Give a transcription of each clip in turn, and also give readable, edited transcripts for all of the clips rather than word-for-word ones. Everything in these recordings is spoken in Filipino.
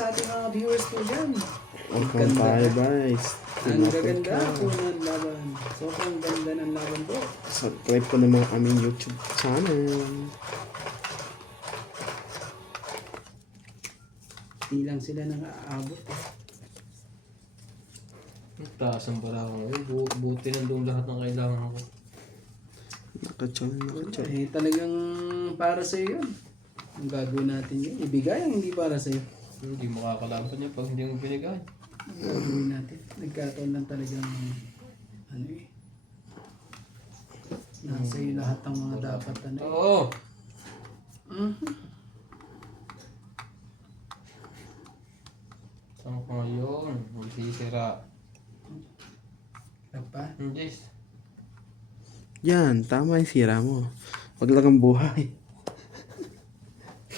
sa ating mga viewers po dyan. Welcome tayo guys. Ang gaganda po ng laban. Sobrang ganda ng laban po. Subscribe po naman aming YouTube channel. Di lang sila nang aabot. Taas ang bara ko ngayon. Buti nandun lahat ng kailangan ko. Nakachon. Eh, talagang para sa iyo yun. Ang gagawin natin yun. Ibigay ang hindi para sa iyo. Hindi makakalaban niya pag hindi mo binigay. Ang gagawin natin. Nagkataon lang talagang ano eh. Nasa iyo lahat ng mga dapat ano eh. Oo! Saan ko ngayon? Magsisira. Apa? Hindi. Yan, tama yung sira mo. Wag lang ang buhay.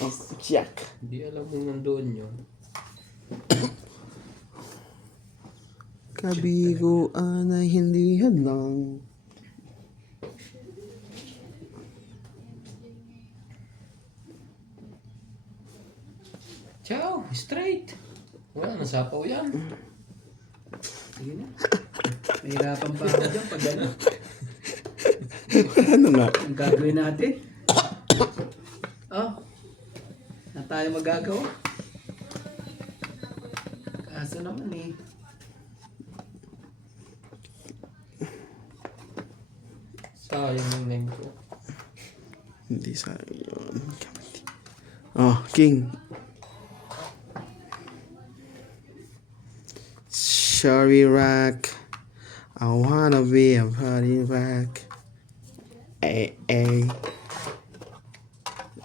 Oh, siyak. Hindi alam mo nandoon yun. Kabiguan ay hindi hadlang. Ciao! Straight! Wala, nasapaw yan. Sige na. Mahirapan pa ako dyan pag ano. Ano nga? Ang gagawin natin. Oh. Na tayo magagawa. Kaso naman eh. Sayang yung name ko. Hindi sa yun. Oh, King. Sorry, Rock. I wanna be a party rock. Ay, ay.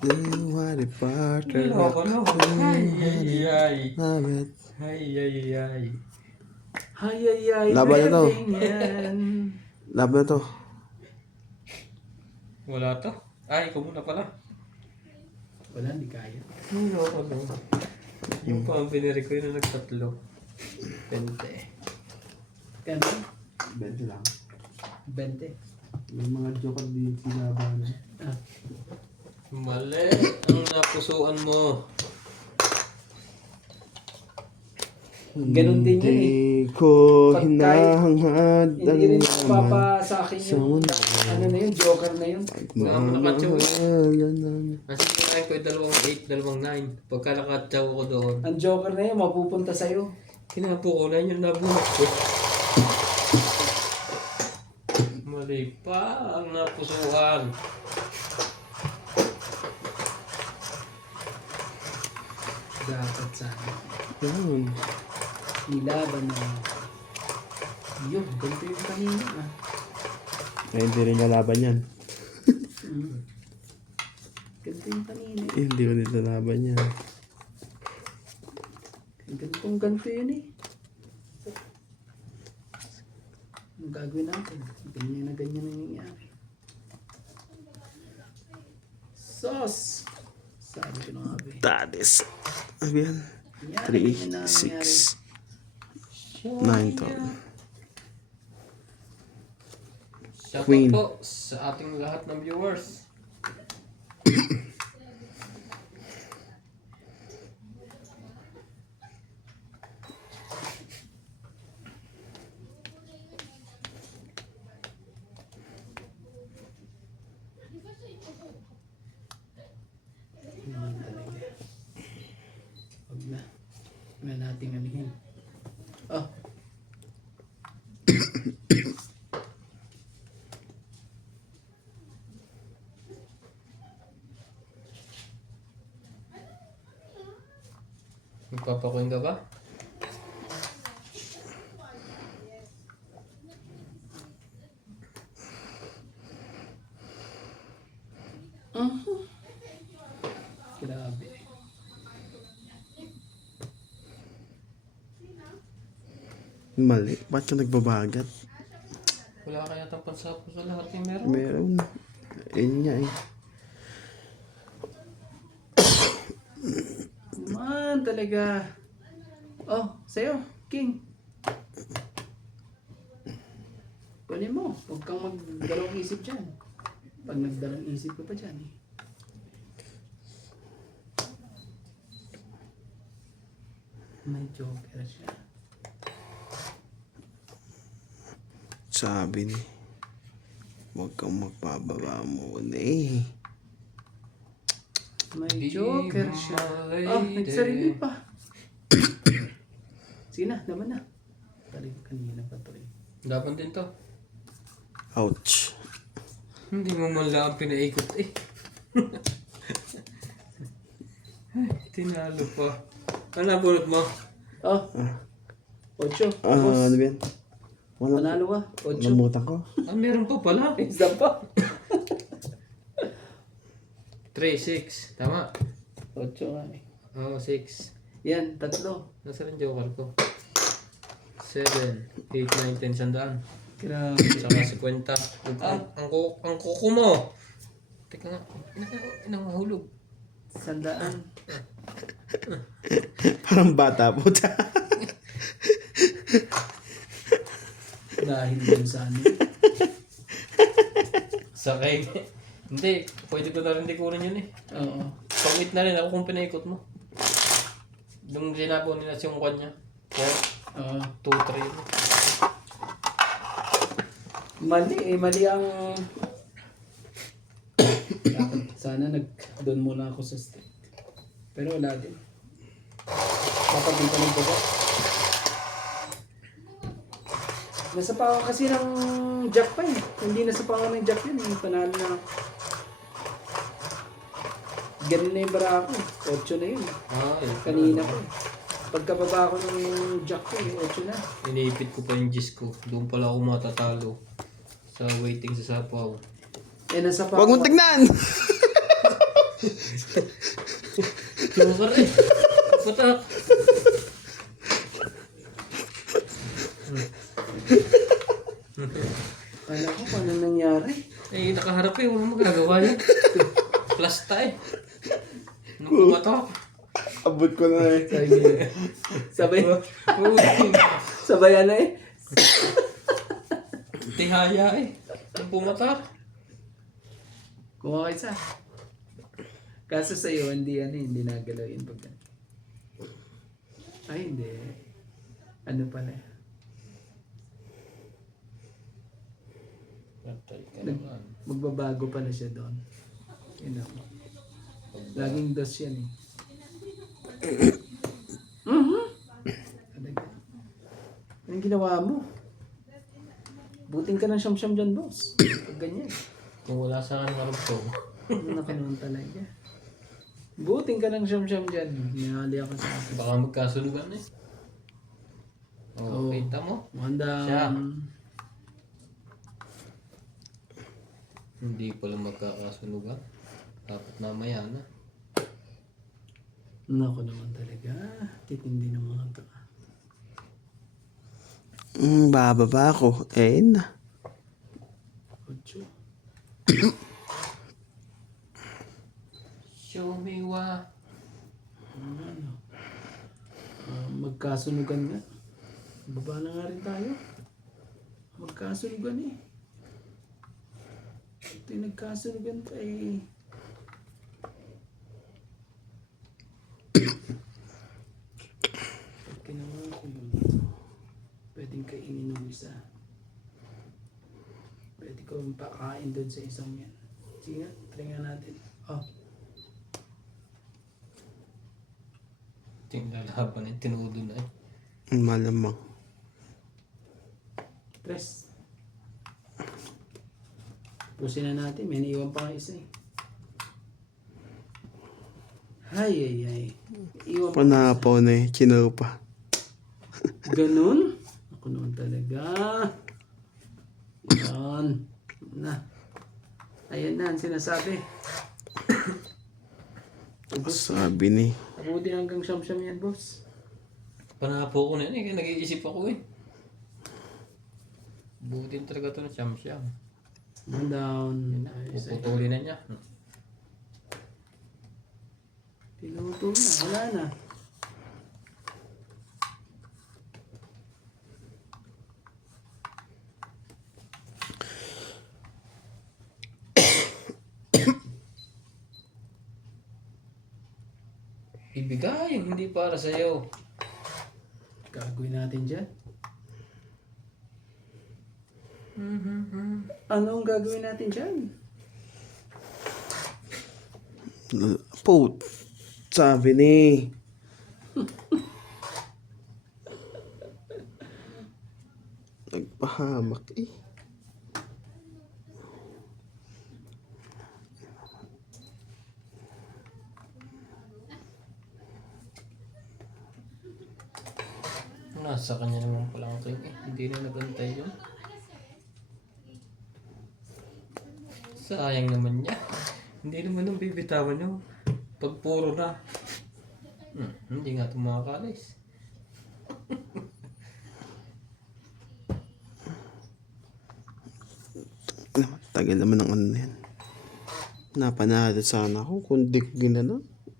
Do you want a party rock? Ay, Love it. ay. Ay, ay, ay. Laban na to. Yan. Laban na to. Wala to. Ay, ikaw muna pala. Wala, hindi kaya. Ano ako no? Yung pa ang piniri ko yun na nagtatlo. 20. Kano? 20 lang. 20. Yung mga joker di sinaban. Ah. Mali. Ang napusuan mo. Ganun din yun eh. Hindi ko Pag hinahangad Hindi rin ang papa sa akin yung ano na yun, joker na yun. Saka mo nakatsaw eh. mahalan. Kasi kinain ko yung 2-8, 2-9. Pagka nakatsaw ko doon. Ang joker na yun, mapupunta sa'yo. Kinapo ko na yun nabunot ko. Mali pa ang napusuan. Dapat sana. Yan. Nilaban na. Yun, ganito yung kanina ah. Ay, hindi rin nalaban yan. Ganito yung kanina eh. Hindi ko dito laban yan. Ganito yun eh. Anong gagawin natin? Ganyan na ganyan nangyayari. Sauce! Sabi ko na nga ba eh. That is. Ano yan? Yan, 3, ganyan na nangyayari. 6, 9 to. Shoutout Queen. po sa ating lahat ng viewers. Yan talaga. Huwag na. Huwag na nating anihin. Oh. Magpapakuin ka ba? Grabe. Mali. Ba't ka nagbabagat? Wala kaya tang pansapo sa lahat yung meron. Meron. Ayun nga eh. Man, talaga. Oh, sa'yo, King. Kunin mo. Huwag kang magdalawang isip dyan. Pag nagdalawang isip ka pa dyan eh. May joker siya. Sabi ni, huwag kang magpababa muna eh. May joker siya. Oh, nagsarili pa. Sige na, naman na. Talig kanina pa to eh. Dapat din to. Ouch. Hindi mo man lang pinaikot eh. Ay, tinalo pa. Ano nabunot mo? Oh, 8. Ano ba yan? Panalo ka, 8. Namutan ko. Ah, meron pa pala. Isa pa. 3, 6. Tama. 8 nga eh. Oo, 6. Yan, 3. Nasa rin joker ko? 7, 8, 9, 10, sandaan. Grabe. Saka 50. Ang kuko mo. Teka nga. Inangahulog. 100. Parang bata po. Dahil dun sa ano. Sakay. Hindi. Pwede ko na rin kunin yun eh. Oo. Pag-meet na rin ako kung pinaikot mo. Doon sinapo nila yung kanya. 4, Oo. 2, 3. Mali eh, mali ang... Dapat sana doon muna ako sa stick. Pero wala din. Dapat dito ng baga. Nasa pangan kasi ng jack pa eh. Hindi nasa pangan ng jack yun eh. Panalo na. Ganun na yung bara ako. 8 na yun. Ah, yun. Kanina ko. Pagkababa ko ng jack ko eh, 8 na. Iniipit ko pa yung gis ko. Doon pala ako matatalo. Sa waiting sa sapaw. Eh nasa pangan. Huwag mong tignan! Joker eh. Patak. Kala ko paano nangyari. Eh, nakaharap eh. Walang magagawa yan. Plasta eh. Nung pumatok. Abot ko na eh. Sabay. Uy. Sabayan na eh. Tihaya eh. Nung pumatak. Kuha ka isa. Kaso sa'yo, hindi nagalaw yun pag... Ay, hindi. Ano pala? Patay ka naman. Magbabago pala siya doon. Yun ako. Laging dos yan eh. Talaga. Anong ginawa mo? Buting ka ng siyam-siyam dyan, boss. Pag ganyan. Kung wala sa akin marugtong. Ano ka naman talaga? Buting ka ng siyam-siyam dyan. Minali ako sa akin. Baka magkasulugan eh. Oh, Oo. kita mo? Magandang... Siya. Hindi pala magkakasulugan. Dapat mamaya na. Nako naman talaga. Titindi ng mga to. Bababa ako. Eh na. Ocho. Show me wa. Ano? Magkasunugan nga. Baba na nga rin tayo. Magkasunugan eh. Ito yung nagkasunugan pa eh. Pag ginawa ko yun, pwedeng kainin ng isa. Pwede ko pakain doon sa isang yan. Sige nga, try nga natin. Oh, Tingnan laban eh. Tinudo na eh. Malamang. tres. Pusin na natin, may naiwan pa nga isa eh. Ay. Iwan pa. Panapaw na eh. Chino pa. Ganun? Ako naman talaga. Yan. Na. Ayan na, ang sinasabi. Sabi ni. Abuti hanggang siyam-siyam yan, boss. Panapo ko na yun eh. Kaya nag-iisip ako eh. Butin talaga ito na siyam-siyam. One down. Ayos, ay. Puputulin na niya. Pinuto na, wala na. Ibigay yung hindi para sa'yo. Gagawin natin dyan. Anong gagawin natin dyan? Put. Sabi ni. Nagpahamak eh. Nasa kanya naman pala ang king eh. Hindi na nagantay yun. Sayang naman niya. Hindi naman nung bibitawan nyo. Pag puro na. Hindi nga ito mga kalis. Tagal naman ng ano na yan. Napanalo sana ako kung di ko ginano.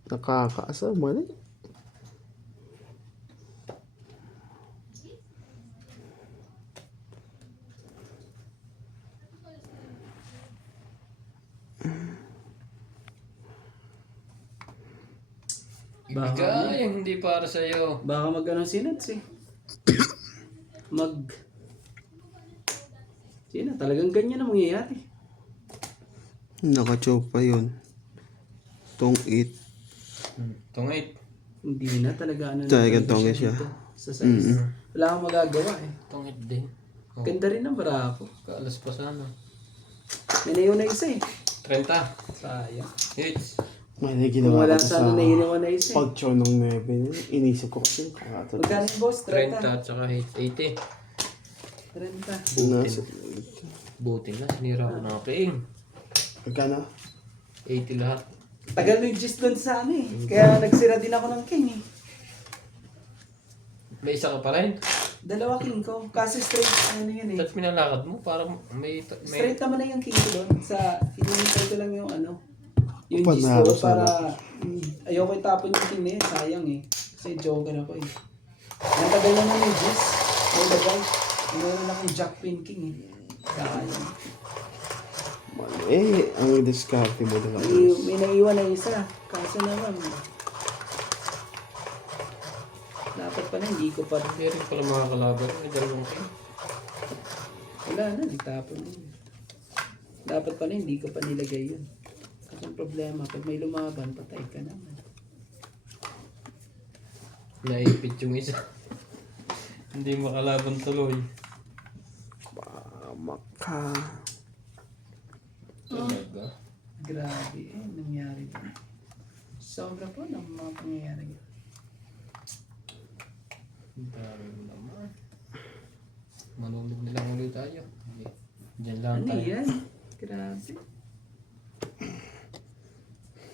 Nakakaasa, mali. Ibigay ang hindi para sa'yo. Baka mag-ano sinats eh. Sina, talagang ganyan ang mangyayari. Nakachoke pa yun. Tong 8. Tungit. Hindi na talaga ano. Talagang talaga tongi siya. dito Sa size. Wala akong magagawa eh. Tungit din. Oh, Ganda rin ang barako. kaalas pa sana. Nanayaw na isa eh. 30. Sayang. Hits. May Kung ginawa wala ko sana sa nahinawa na isa eh. pag-show ng 9. Inisip ko kasi Magkano kakatot. yung boss? 30 30. at saka hits. 80. 30. Butin na. Sinira ko na king. Magkano? 80 lahat. Tagal na yung gist doon sa ano eh. Kaya nagsira din ako ng king eh. May isa ka pa rin. Dalawa king ko. Kasi straight ano yun eh. Ba't minalakad mo? Parang may... Straight naman na yung king ko doon. Sa inintay ko lang yung ano. Yung Panalo gist doon sana. para ayoko itapon yung king na yun. Sayang eh. Kasi joker ako eh. Natagal naman yung gist. May lagay. Meron akong jack pin king eh. Sayang. Mali. Ang diskarte mo na lang. May naiwan na isa. Kaso naman. Dapat pa na hindi ko pa. Hindi rin pala makakalaban. May dalawang king. Wala na. Itapon na yun. Dapat pa na hindi ko pa nilagay yun. Kasi ang problema. Pag may lumaban, patay ka naman. Naipit yung isa. Hindi makalaban tuloy. Maka. Talaga. Grabe eh. Nangyari ba? Sobra po ng mga pangyayari yun. Ang dami mo naman. Manunod na lang ulit tayo. Okay. Diyan lang Ano tayo. yan? Grabe.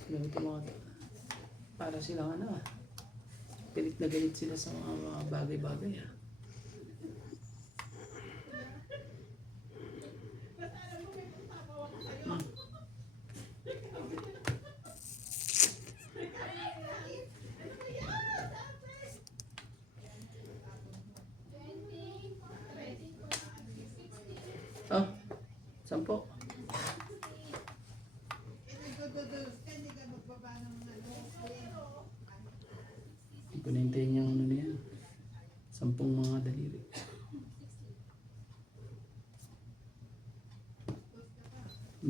Ano ito mga to? Para silang ano ah. Galit na galit sila sa mga bagay-bagay ah. Oh, 10. Hindi ko naintayin yung ano na yan. 10 mga daliri.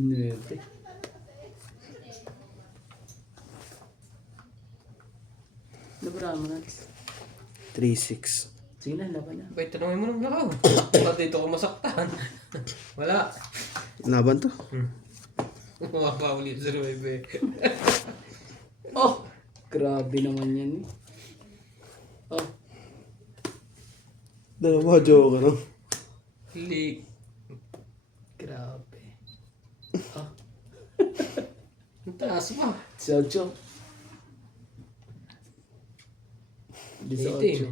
Nete. Labra mo na. 3-6. Sige na, laban na. Bay, tanongin mo ng lakaw. Ba't dito ko masaktan? Wala. Laban to. Kumapa ulit sa Nueve. Oh! Grabe naman yan eh. Oh, Dalawa joke no? Hili. grabe. Oh, Ang taas pa. 18. 18.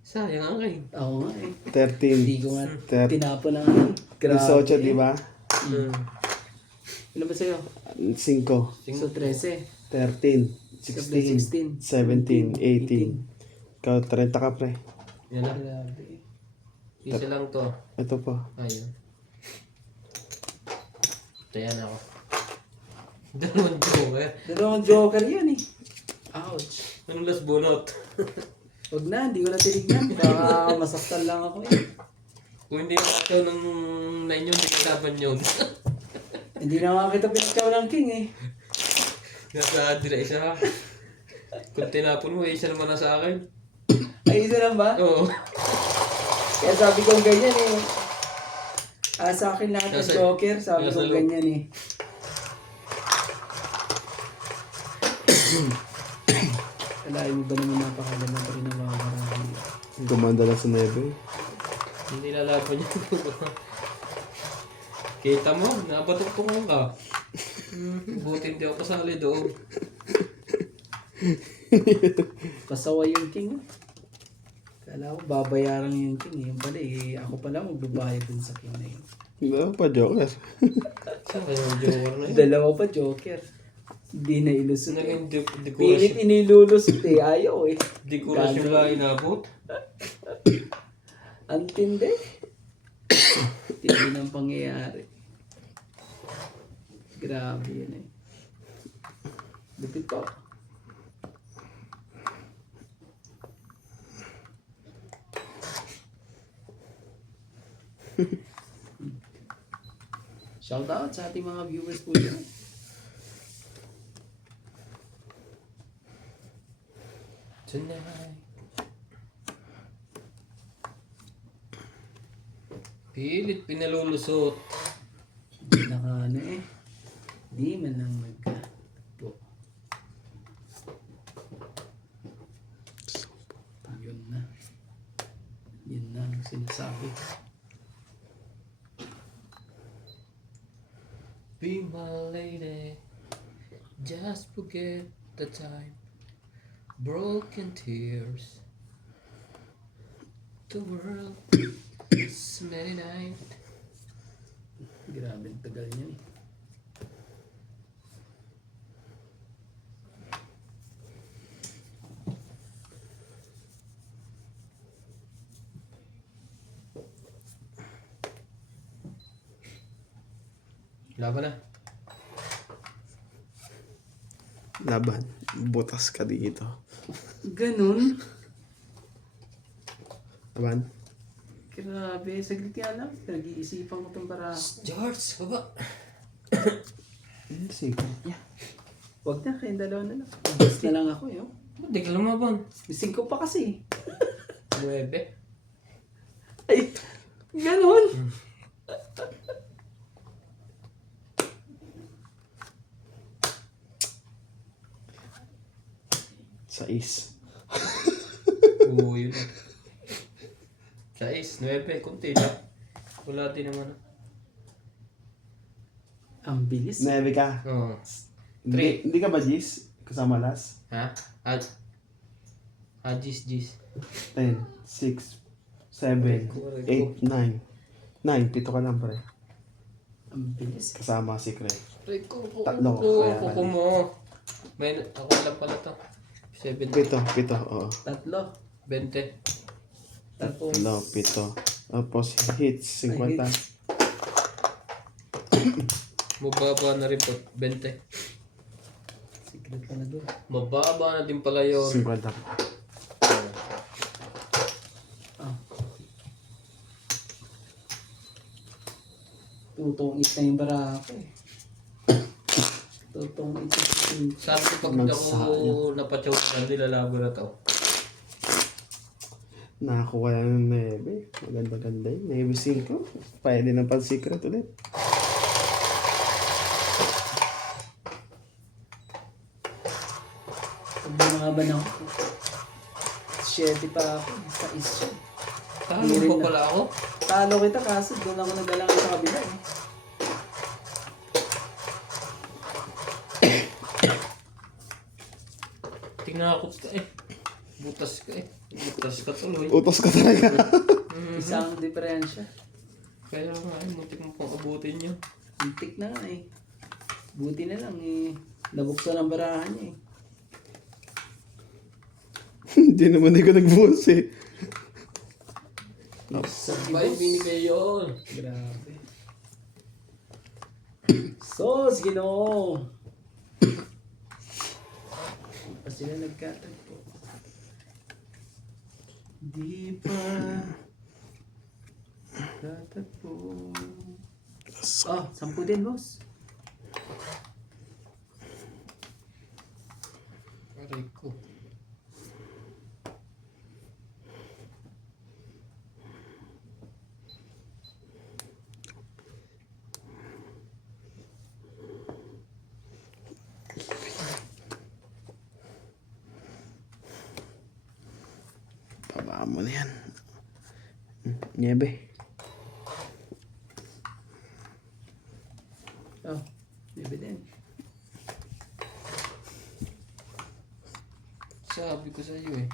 Sayang ang king. Ako nga eh. 13. Hindi ko nga Ter- tinapon ang ano. Grabe. 18, di ba? Ano ba sa'yo? 5. So 13. 13. 16. 17. 18. Ikaw, 30 ka pre. Yan lang. Grabe. Isa lang to. Ito pa. Ayun. Tayan ako. Dalawang joker. Dalawang joker yan eh. Ouch. Ang last bunot. Huwag na, hindi ko na tinignan. Baka masaktan lang ako eh. Kung hindi nakataw ng 9 yun, hindi kasaban yun. Hindi na nga kita pinagkaw ng king eh. Nasa dila isa. Kung tinapon mo, isa naman na sa akin. Ay, isa lang ba? Oo. Kaya sabi ko ganyan eh. Sa akin lahat ng Nasa- joker, sabi nasa ko loob. ganyan eh. Kalahin mo ba naman napakaganda pa rin ang mga marami. Gumanda lang sa nebe. Hindi lalaban yun. Kita mo, nabatok-tukong ka. Buti hindi ako kasali doon. Pasaway yung king. Kala ko babayaran yung king eh. Yung pala eh, ako pala magbabayad dun sa king na yun. Diba pa, Joker? Saan kayo yung joker na yun? Dalawa pa joker. Hindi na ilusot eh. Naging Pilit dekorasyon. inilulusot eh. Ayaw eh. Dekorasyon lang inabot. Ang tindi. Tindi ng pangyayari. Grabe yan eh. Lupit pa. Shout out sa ating mga viewers po dyan. Tonight. Pilit pinalulusot. Naka ano eh. Di man lang magkapo. Yun na. Yun na ang sinasabi. Be my lady. Just forget the time. Broken tears. The world is many night. Grabe, ang tagal niyan eh. Laban na. Laban. Butas ka dito. Ganun. Laban. Grabe, saglit nga lang. Nag-iisipan ko itong para... George, baba. Sige. Huwag na, kayong dalawa na lang. Bus na lang ako eh. Oh. Hindi ka lumaban. Missing ko pa kasi. 9. Ay, ganun. Sais. Oo, yun. 6, 9, kunti lang. Wala din naman. Ang bilis. Nebe ka. Oo. Hindi ka ba, Jis? Kasama last? Ha? Jis. 10, 6, 7, 8, 9. 9, pito ka lang, pre. Ang bilis. Kasama secret. Tatlo. Tatlo. Kuko mo. May, ako lang pala to. 7, Pito, oo. Tatlo. 20. Tapos, Tatlo, pito. Tapos hits, 50. Mababa na rin po. 20. secret pa na doon. Mababa na din pala yun. 50. Ah. Tutong it na yung barako eh. Tutong it yung Sabi ko pag hindi ako napatsaw na nilalaban na to. Nakakuha lang ng nebe. Maganda-ganda yun. Nebe 5. Pwede na pang secret ulit. Pag bumaban ako, 7 pa ako. Sa isya. Talo pa pala ako. Talo kita kaso doon ako nagalang sa kabila eh. Tinakot ka eh. Butas ka eh. Butas ka tuloy. Utos ka talaga. Isang diferensya. Kaya nga eh, muntik mo pang abutin yun. Antik na nga eh. Buti na lang eh. Nabuksan ang barahan niya eh. Hindi naman ikaw nagbuhos eh. Sa Ba yung binigay yun? Grabe. Sos, Ginoo! Pa sila nagkatagpo. Di pa tatagpo. Oh, 10 din, boss. Aray ko. Babaan mo na yan. Niebe. Oh, maybe din. Sabi ko sa iyo eh.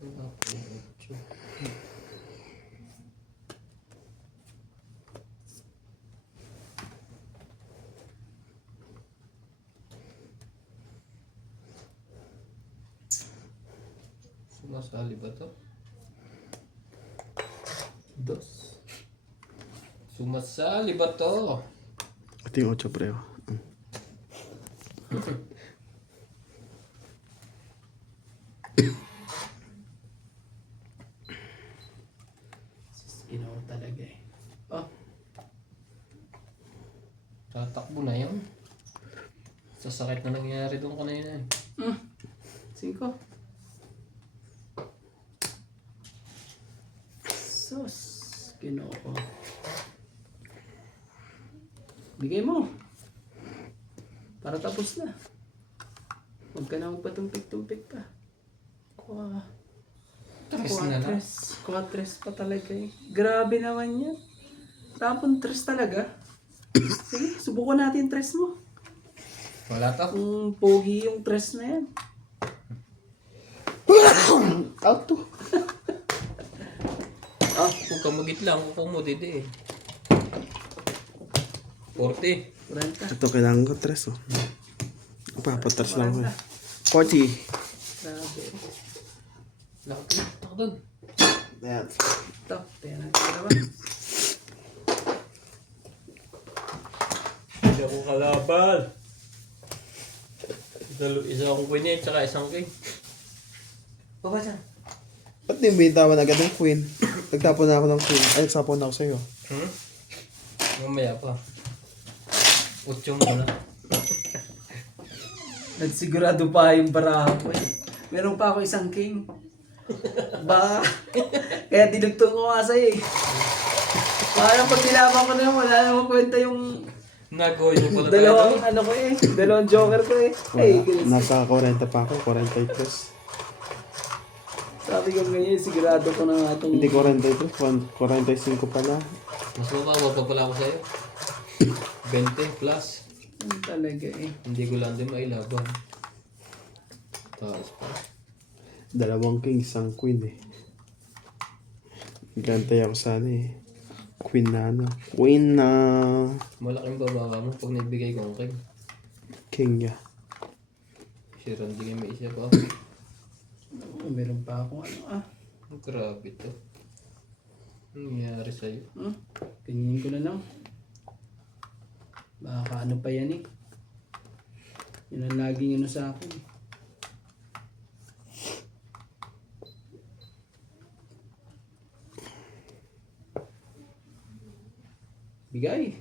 Wala po. Sumasali ba to? Dos. Sumasali ba to? Ito yung 8 preo. Ginawa talaga eh. Oh, Tatakbo na yun. Sa sakit na nangyari doon kanina eh. 5. Sus, Ginoo ko. Bigay mo. Para tapos na. Huwag ka na magpatumpik-tumpik pa. Kuha. Tres na lang. Kuha tres pa talaga eh. Grabe naman yan. Tapon tres talaga. Sige, subukan natin tres mo. Wala to. Kung pogi yung tres na yan. Out to. Huwag ka magitlang. Kung mo didi eh. 40. 40. Ito kailangan ko 3 oh. Papatas lang ko eh. 40. Grabe. Laki. Tak doon. Ayan. Ito, tingnan natin dalawa. Hindi ako kalaban. Isa akong queen eh, tsaka isang king. Baba dyan. Ba't di mo bitawan agad ng queen? Nagtapon na ako ng queen. Ay, nagsapon na ako sa'yo. Mamaya pa. Utsong mo na. Nagsigurado pa yung baraha ko eh. Meron pa ako isang king. Ba, kaya dinugtong ko nga sa'yo eh. Parang pag nilaban ko na wala namang kwenta yung Nagoy mo pala dalawang ano ko eh. Dalawang joker ko eh. Hey, Wala. Nasa 40 pa ako. 43. sabi ko ganyan, sigurado ko na nga itong... Hindi 43. 45 pala. Mas mababa pa pala ako sa'yo. 20 plus. Talaga eh. Hindi ko lang din mailaban. Taas pa. 2 king, isang queen eh. Gantay ako sana eh. Queen na ano. Queen na... Malaking bababa mo pag nagbigay ko ang king. King niya. Si Randy may isa pa. Oh, meron pa akong ano Grabe to. Anong nangyari sa'yo? Ganyan ko na lang. Baka ano pa yan eh. Yun ang laging ano sa akin. Bigay.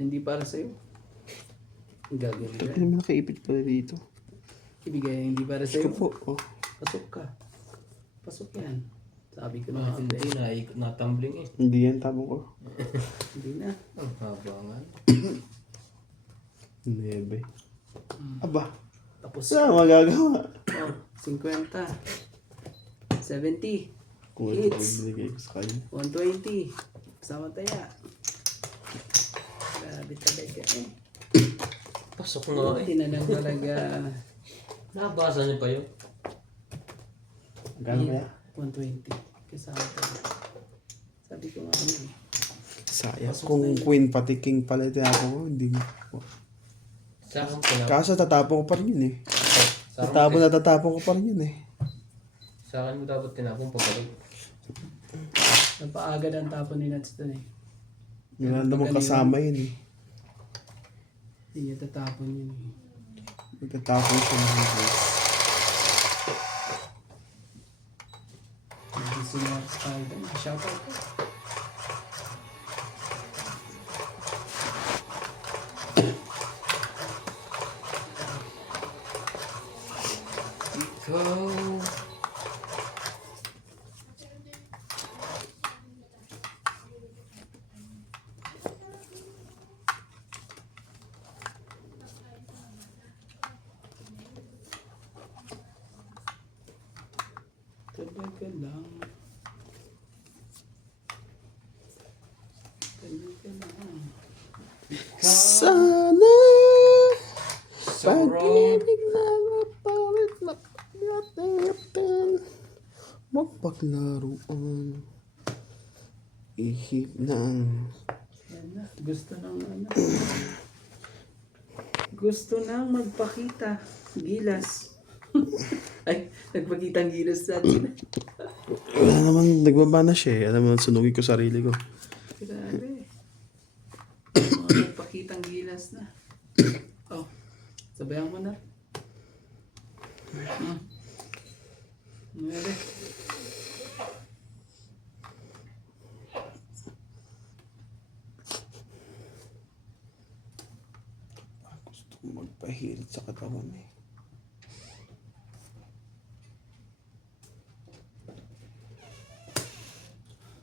Hindi para sa'yo. Gagawin Hindi ka. naman nakaipit pala dito. Ibigay hindi para Ito sa'yo. po. Oh. Pasok ka. Pasok yan. Sabi ko na nga Hindi, natumbling eh. Hindi yan tamo ko. Hindi na. Ang haba nga. 9. Aba. Tapos Saan magagawa? oh, 50. 70. Kung ano Hits. ko binigay ko sa kanya. 120. Kasama taya. Grabe talaga eh. Pasok nga eh. Hindi na lang talaga. Nabasa niyo pa yun? Gano'n kaya? 120. Kasama taya. Sabi ko nga ano eh. Sayang. Kung queen pati king pala ito ako, hindi mo. Sa akin tinapon. Kaso tatapon ko pa rin yun eh. Sa akin, Tatapon ko pa rin yun eh. sa akin mo dapat tinapon pabalik. Napaagad ang tapon ni Nats doon eh. Wala naman kasama yun eh. Hindi niya tatapon yun eh. Nagtatapon siya ng guys. gusto niya Spider-Man. Shoutout po. Ikaw. Talaga lang. Talaga lang. Sana So wrong. pag-ibig na mapalit na natin magpaglaruan ihip ng Yan na. Gusto nang ano. Gusto nang magpakita. Gilas. Ay, nagpakita ang gilas sa atin. wala naman nagbaba na siya eh. Alam mo, sunugin ko sarili ko. Grabe. Mga nagpakita ang gilas na. Oh, sabayan mo na. Meron. Gusto ko magpahirit sa katawan eh.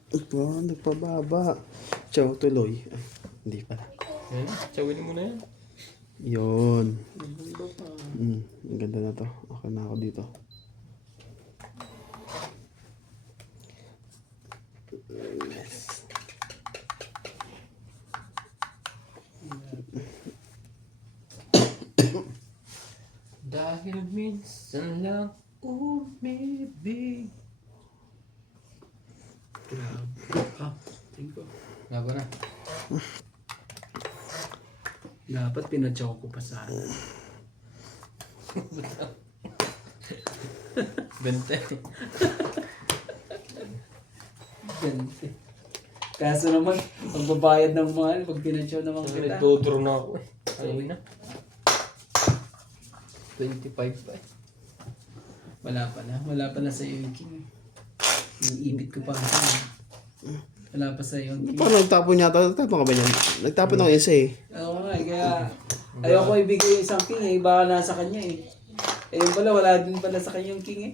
Ito, nagpababa. Ciao, tuloy. Ay, hindi pala. Yan, tsawin mo na yan. Yun. Ang ganda pa. Ang ganda na to. Okay na ako dito. Yes. Dahil minsan lang umibig. Grabe. Ah, tingin ko. Laban na. Dapat pinadyaw ko pa sana. Bente. Gante. Kaso naman, magbabayad ng mahal pag pinadyaw naman So, kita. nagdodraw na ako eh. Ayun na. 25 pa eh. Wala pa na. Wala pa na sa iyo yung king. Iibit ko pa kasi. Wala pa sa iyo yung king. Paano nagtapon yata? Nagtapon ka ba niyan? Nagtapon ako isa eh. Oo nga, kaya ayoko ibigay yung isang king eh. Baka nasa kanya eh. Eh yun pala, wala din pala sa kanya yung king eh.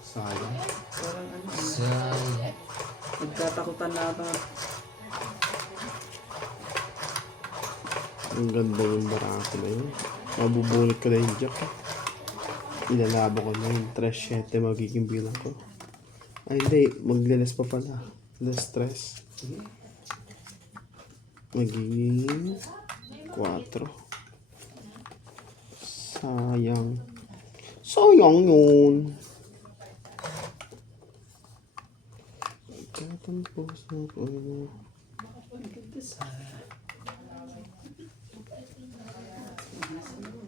Sayang. Parang ano, Say. nagkatakutan na ata. Ang ganda yung barako na yun. Mabubunot ko na yung jack. Ilalabo ko na yung 3-7 magiging bilang ko. Ay hindi, maglilas pa pala. Less stress. Sige. Magiging 4. Sayang. Sayang yun. Katapos na ko. Ang ganda sa...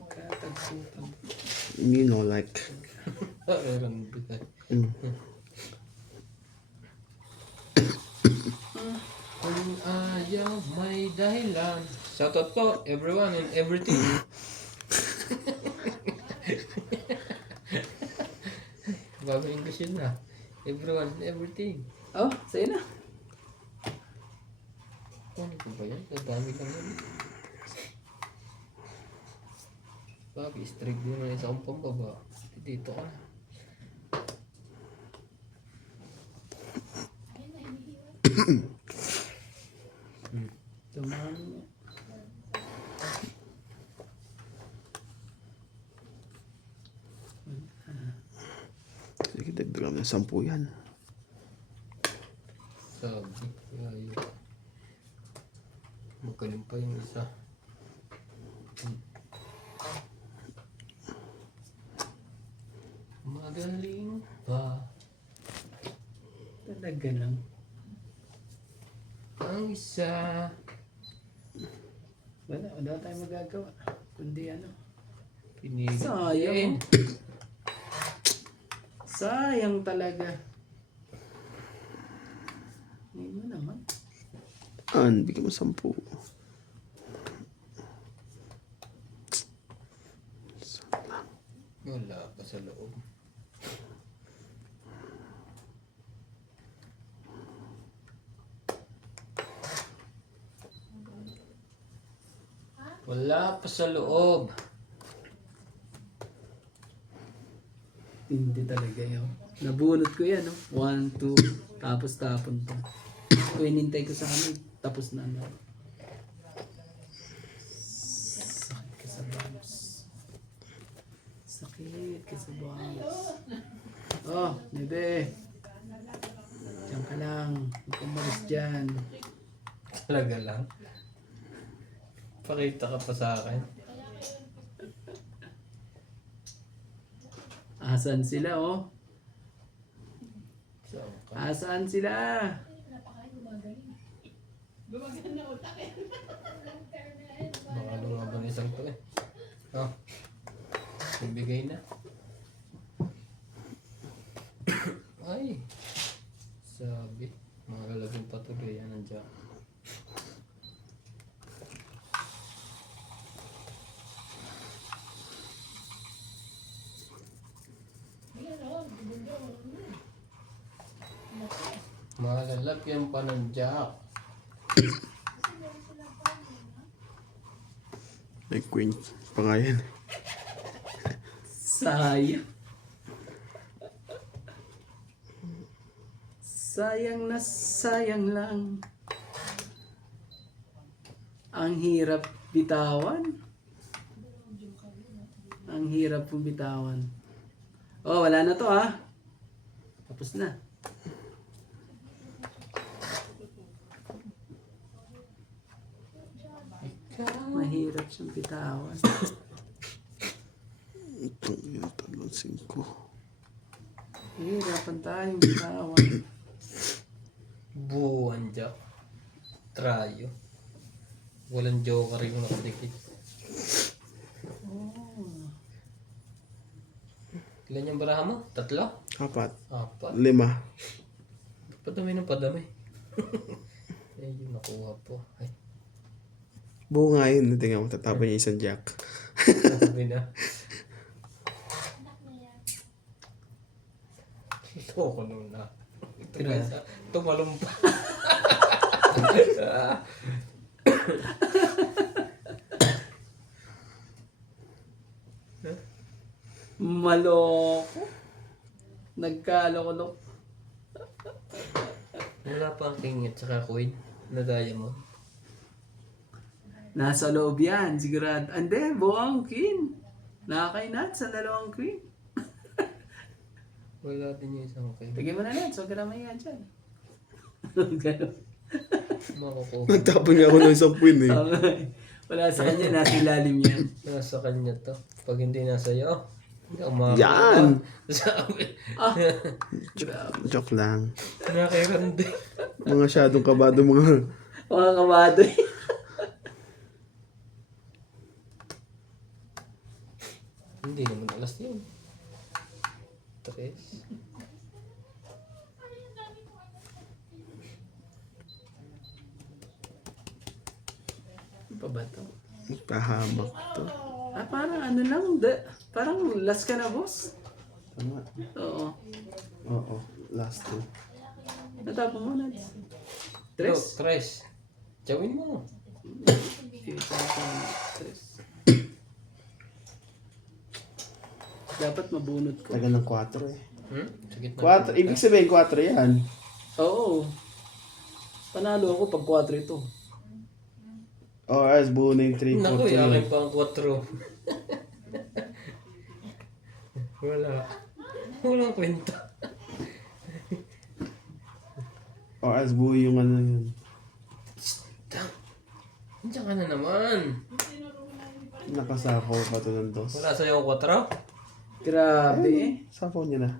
Katagputan. You know, like... Meron bigay. Kung ayaw may dahilan. Shoutout po everyone and everything. Bago English yun na. Everyone and everything. Oh, sa'yo na. Ano ko ba yan? Dadami lang yun. Babi, strict din naman isa akong pambaba. Dito ka na. Tumang. Sige, dagdagan na 10 yan. Sabi. Kaya yun. Magaling pa yung isa. Magaling pa Talaga lang. ang isa. Wala tayong magagawa. Kundi ano. Pinili. Sayang. Sayang talaga. Hindi mo naman. Bigyan mo 10. Wala pa sa loob. Wala pa sa loob. Hindi talaga yun. Nabunot ko yan, no? 1, 2, tapos tapon pa. Kung inintay ko sa amin, tapos na ano. Sakit ka sa bams. Sakit ka sa bams. Oh, bebe. Diyan ka lang. Huwag kang malis dyan. Talaga lang. Pakita ka pa sa akin. Asan sila, oh? So, Asan sila? baka lumabang isang to eh. Oh. Ibigay na. Ay. Sabi. Mga lalagyan patuloy yan nandiyan. Malalagyan pa ng jack. May queen pa nga yan. Sayang. Sayang na sayang lang. Ang hirap bitawan. Ang hirap pong bitawan. Oh, wala na to ah. Tapos na. Mahirap siyang bitawan. Itong yun, 3-5. Hirapan tayong bitawan. Buwan jack. Trayo. Walang joker yung nakadikit. Oh. Ilan yung baraha mo? 3? 4. 4. 5. Padami ng padami. Eh, yung nakuha po. Ay, Buo nga yun. Tingnan mo, tatapon niya isang jack. sabi na. Ito ko noon na. Ito ba isa? Tumalumpa. Maloko. Nagkaloko-loko. Wala pa ang king at saka queen na diamond. Nasa loob yan, sigurado. Ande, buwang queen. Nakakainat sa dalawang queen. Wala din yung isang king. Bigyan mo na yan, so gramay yan dyan. Ganun. Makukuha. Nagtapon nga ako ng isang queen eh. Okay. Wala sa kanya, nasa ilalim yan. Nasa kanya to. Pag hindi nasa iyo, hindi ako makakuha. Yan! Sabi. Joke lang. Nakirandi. Mga shadow kabado mga... Mga kamadoy. Hindi naman alas yun. 3. Ano pa ba to? Pahamak to. Ah, parang ano lang, parang last ka na, boss. Tama. Oo. Oo. Last two. Natapon mo na. Tres. Tres? Gawin mo. Tres. Dapat mabunot ko. Tagal ng 4 eh. Sa gitna. 4. Ibig sabihin 4 yan. Oo. Panalo ako pag 4 ito. O, as buo na yung 3, 4, Naku, 2 yakin yan. pa ang 4. Wala. Walang kwenta. O, as buo yung ano yun. Diyan ka na naman. Nakasapaw pa to ng dos. Wala sa'yo ang 4? Grabe eh. Sapaw niya na.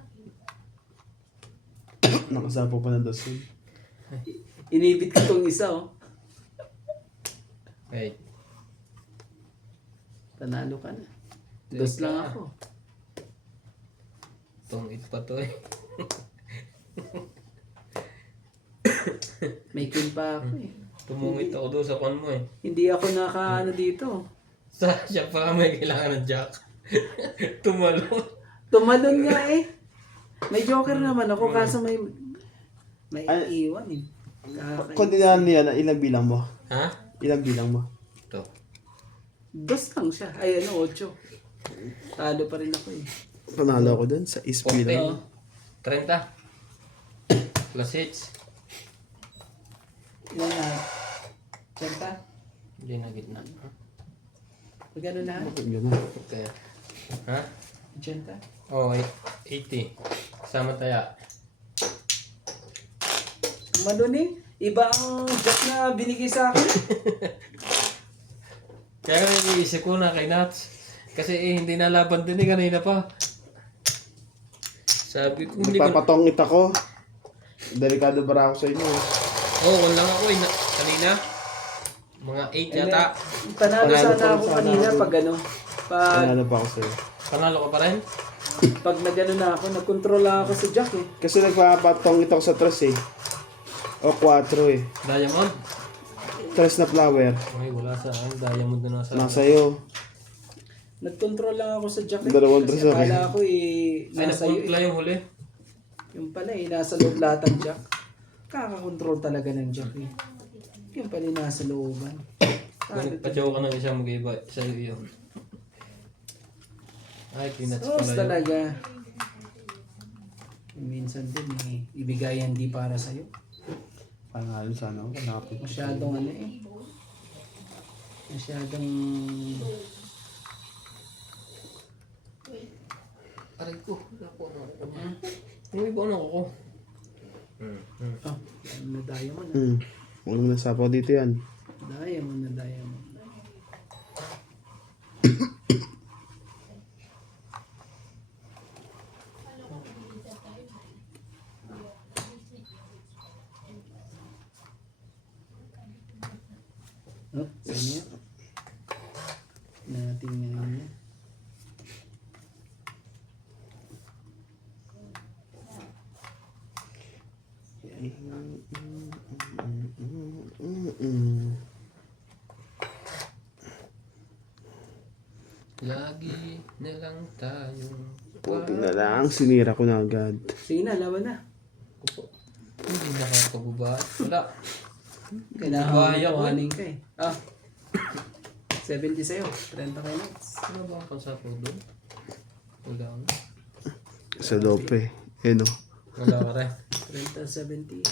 Nakasapaw pa ng dos yun. Inibit ko tong isa oh. Hey. Panalo ka na. Dos lang ako. Tungit pa to eh. May queen pa ako eh. Tumungit ako doon sa kwan mo eh. Hindi ako nakaano dito. Sa siya pa may kailangan ng jack. Tumalon. Tumalon nga eh. May joker naman ako kaso may iwan eh. Kung dinaan niya, ilang bilang mo? Ha? Ilang bilang mo? Ito. Dos lang siya. Ay ano, 8. Talo pa rin ako eh. Panalo ako dun sa ispi lang. 30. Plus hits. Ilan na? Senta? Hindi na gitna. Magkano na? Ganun. Okay. Ha? Senta? Oh, 80. Kasama taya. Malun eh. Iba ang jack na binigay sa akin. Kaya naiisip ko na kay Nats. Kasi hindi nalaban din eh kanina pa. Sabi ko hindi ko... Nagpapatongit ako. Delikado para ako sa inyo. Oo, oh, lang ako eh. Kanina. Mga 8 yata. Panalo Panalo sana pa ako sana kanina ako. pag ano. Panalo pa ako sa'yo. Panalo ka pa rin? Pag nagano na ako, nagkontrol lang ako sa jack eh. Kasi nagpapatongit ako sa tres eh. O 4 eh. Diamond? Tres na flower. Ay, wala sa akin. Diamond na nasa. Nasa iyo. Nagkontrol lang ako sa jack eh. Dalawang Kasi tres, okay. akala ko eh, Ay, nasa iyo nagpuntla eh. yung huli. Yung pala eh, nasa loob lahat ang jack. Kakakontrol talaga ng jack eh. Yung pala eh, nasa looban. Nagpatyaw ka ng isa mag-iba. Sa iyo yun. Ay, peanuts Sos pala yun. talaga. Minsan din eh, ibigay hindi para sa'yo. Pangalan sana ako. Panapit. Masyadong ano eh. Masyadong... Aray ko. Naku, ano. Hindi ko ano ko. Oh, ano na diamond ah. Huwag mo nasapaw dito yan. Diamond na diamond. Oh, ganyan. Natin ngayon. Lagi na lang tayong Puti na lang. Sinira ko na agad. Sige na, laban na. hindi nakakababa. Wala. Kailangan Bahaya ko. kuhanin ka eh. Ah. 70 sa'yo. 30 kayo next. Ano ba ang pansapo doon? Wala ka. Sa dope. Eh no. Wala ka rin. 30, 70.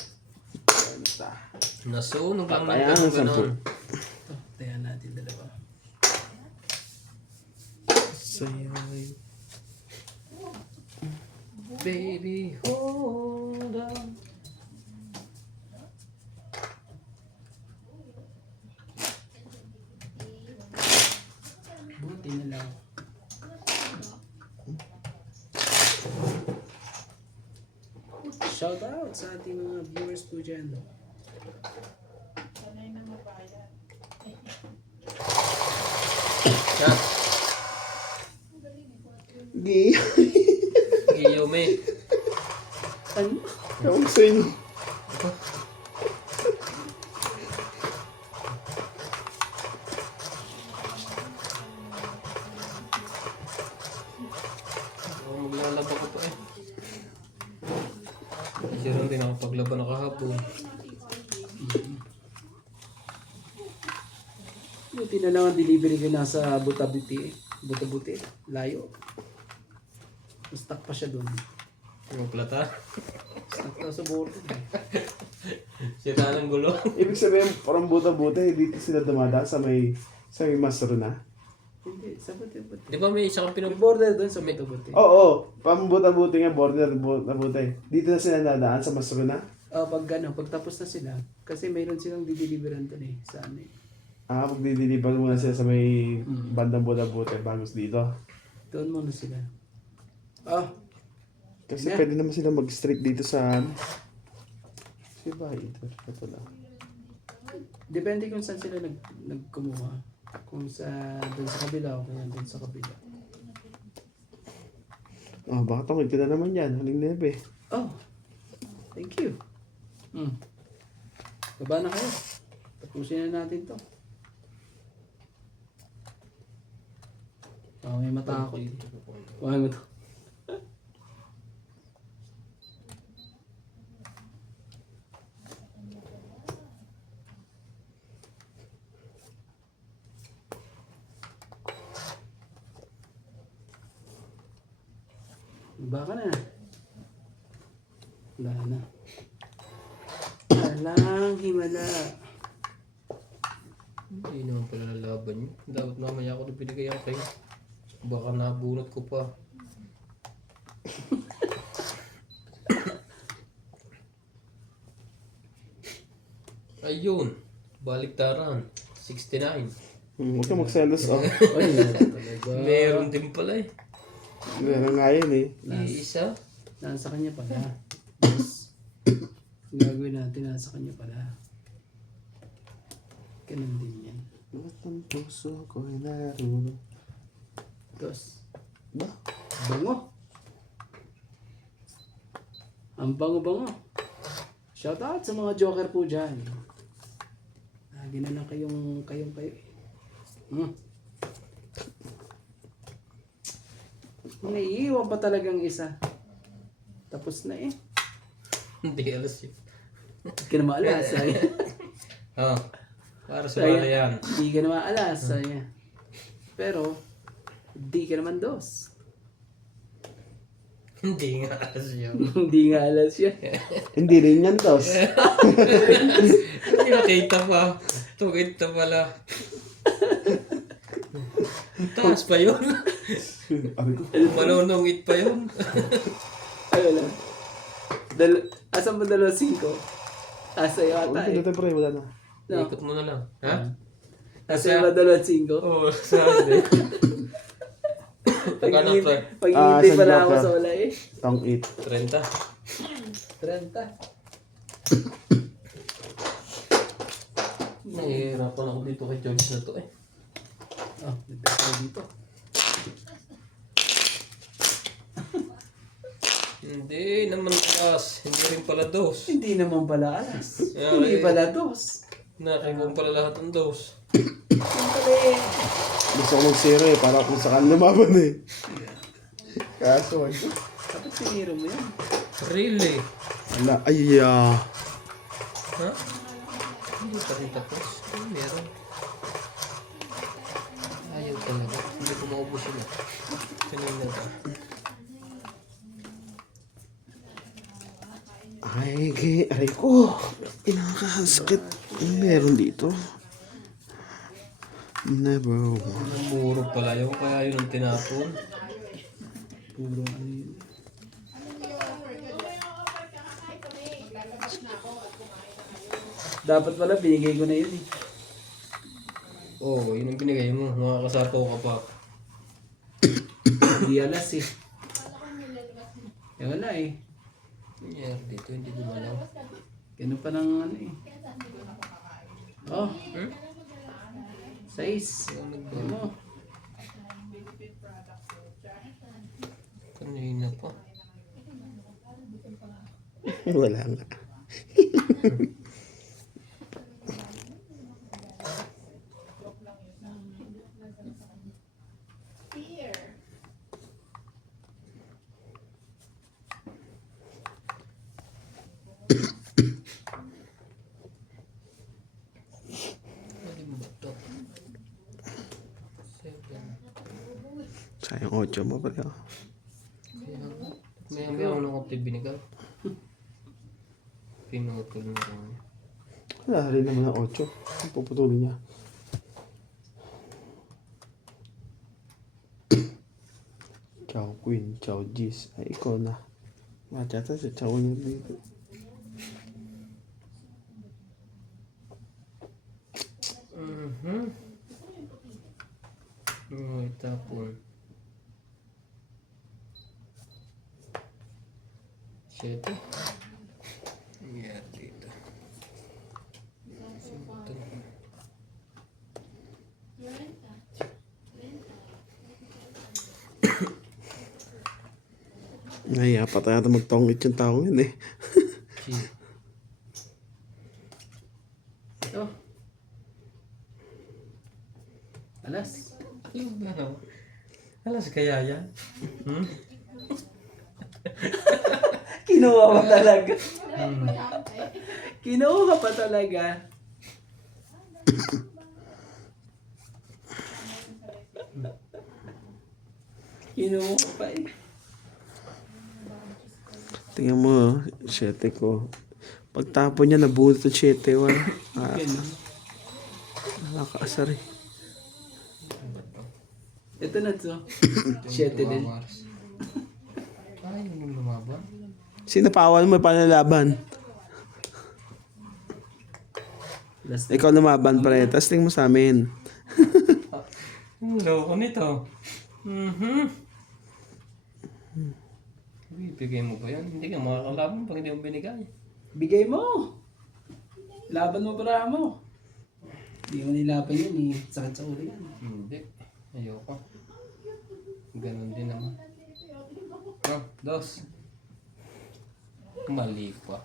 Nasunog lang Papaya ng ang ganun. 10. Ito, tayan natin dalawa. Sa'yo ay... Baby, hold on. Buti na lang. Shout out sa ating mga viewers po dyan. Yan. Gi. Giyo me. Ano? Ewan ko sa inyo. Oh, maglalaba ko pa eh. Kasi rin din ako paglaban na kahapon. Buti na lang ang delivery ko nasa Butabuti. Butabuti. Layo. Stuck pa siya doon. Yung plata. Stuck daw sa border. Sira ng gulo. Ibig sabihin, parang buta-buta, dito sila dumadaan sa may Masro na. Hindi, sa Butabuti. Di ba may isa kang May pinag... border doon sa Butabuti. Oo, pambuta-buti nga, border buta-buta. Dito na sila dadaan sa Masro na. Pag ano, pag tapos na sila, kasi mayroon silang dideliveran doon eh, sa ano eh. Magdidilipan muna sila sa may bandang buta-buta, bagos dito. Doon muna sila. Kasi Yeah. pwede naman sila mag-straight dito sa... Si ito pala. Depende kung saan sila nagkumuha. Kung sa doon sa kabila o kaya doon sa kabila. Baka tungkol ka na naman yan, huling nebe. Oh, thank you. Baba na kayo. Tapusin na natin to. Oh, may matakot. Kuha mo to. Baka na. Wala na. Alang himala. Hindi naman pala lalaban yun. Dapat mamaya ako na binigay kayo. Baka nabunot ko pa. Ayun. Baliktaran. 69. Huwag ka magselos, oh. Ay, talaga. Meron din pala eh. Meron nga yun, eh. Isa. Nasa kanya pala. Yes. Ang gagawin natin, nasa kanya pala. Ganun din yan. Ba't ang puso ko ay narulo? Dos. Ba? Bango. Ang bango-bango. Shoutout sa mga joker po dyan. Lagi na lang kayong kayo. Naiiwan pa talagang isa. Tapos na eh. Hindi alas yun. Hindi ka na maalas. Oh. Para sa wala yan. Hindi ka na maalas. Pero, hindi ka naman dos. Hindi nga alas yun. Hindi nga alas yan. Hindi rin yan, tos. Hindi nakita pa. Tukita pala. Taas pa yun. Ari ko. Manonongit pa yun. Ay, wala. Asan ba 2-5? Sa'yo ata Hindi eh. na pre, wala na. No. Ikot mo na lang. Ha? Sa'yo ba 2-5? Oo, saan eh. Pagkano pre? Pag-iintay sa pala ako Joker. sa wala eh. Tong 8. 30. 30. Nahihirapan ako dito kay George na to eh. Oh, nagdasal dito. Hindi naman alas. Hindi rin pala dos. Hindi naman pala alas. Yeah, Hindi eh. pala dos. Nakikong pala lahat ng dos. Yung pala eh. Gusto ko mag-zero eh, para kung saan lumaban eh. Kaso, Dapat siniro mo yan. Really? wala. Ay, Ha? Hindi pa rin tapos. Meron. Ayaw talaga. Hindi ko maubos yun eh. Kanina ba? Aray ko. Inakasakit. Meron dito. Never. Ang muro pala yun. Kaya yun ang tinapon. Puro ano yun. Dapat pala binigay ko na yun eh. Oo, oh, yun ang binigay mo. Makakasapaw ka pa. Hindi alas eh. Wala eh. Yeah, dito hindi dumalaw. Ganun pa ng ano eh. Oh, Hmm? 6. Ano Ano ba? mo? Kanina pa. Wala nga. Ano ba ito? 7. Sayang 8 mo pala. May ako ng konti binigay. Pinutol mo ko. Wala rin naman ang 8. Ang puputulin niya. Ciao Queen, ciao Gis. Ay, ikaw na. Machata sa ciao niya dito. Oo, itapon. 7. Yeah, dito. 7. Ay, apat yata magtongit yung taong yun eh. Oh. Alas. Ano ba? Alas kaya yan? Hmm? Kinuha pa talaga. Hmm. Kinuha pa talaga. Kinuha pa eh. Tingnan mo, 7 ko. Pagtapon niya, nabunot ang 7. Wala. Ganun. Nakakaasar eh. Ito na to. 7 din. Ay, yung lumaban. Sinapawan mo, panalaban. Last Ikaw lumaban pa rin. Tapos tingin mo sa amin. Ang loko nito. Bibigay mo ba yan? Hindi ka makakalaban pag hindi mo binigay. bigay mo. Laban mo para mo. Hindi mo nilaban yun eh. Sakit sa ulo yan. Hindi. Ayoko. Ganon din naman. Oh, dos. Mali pa.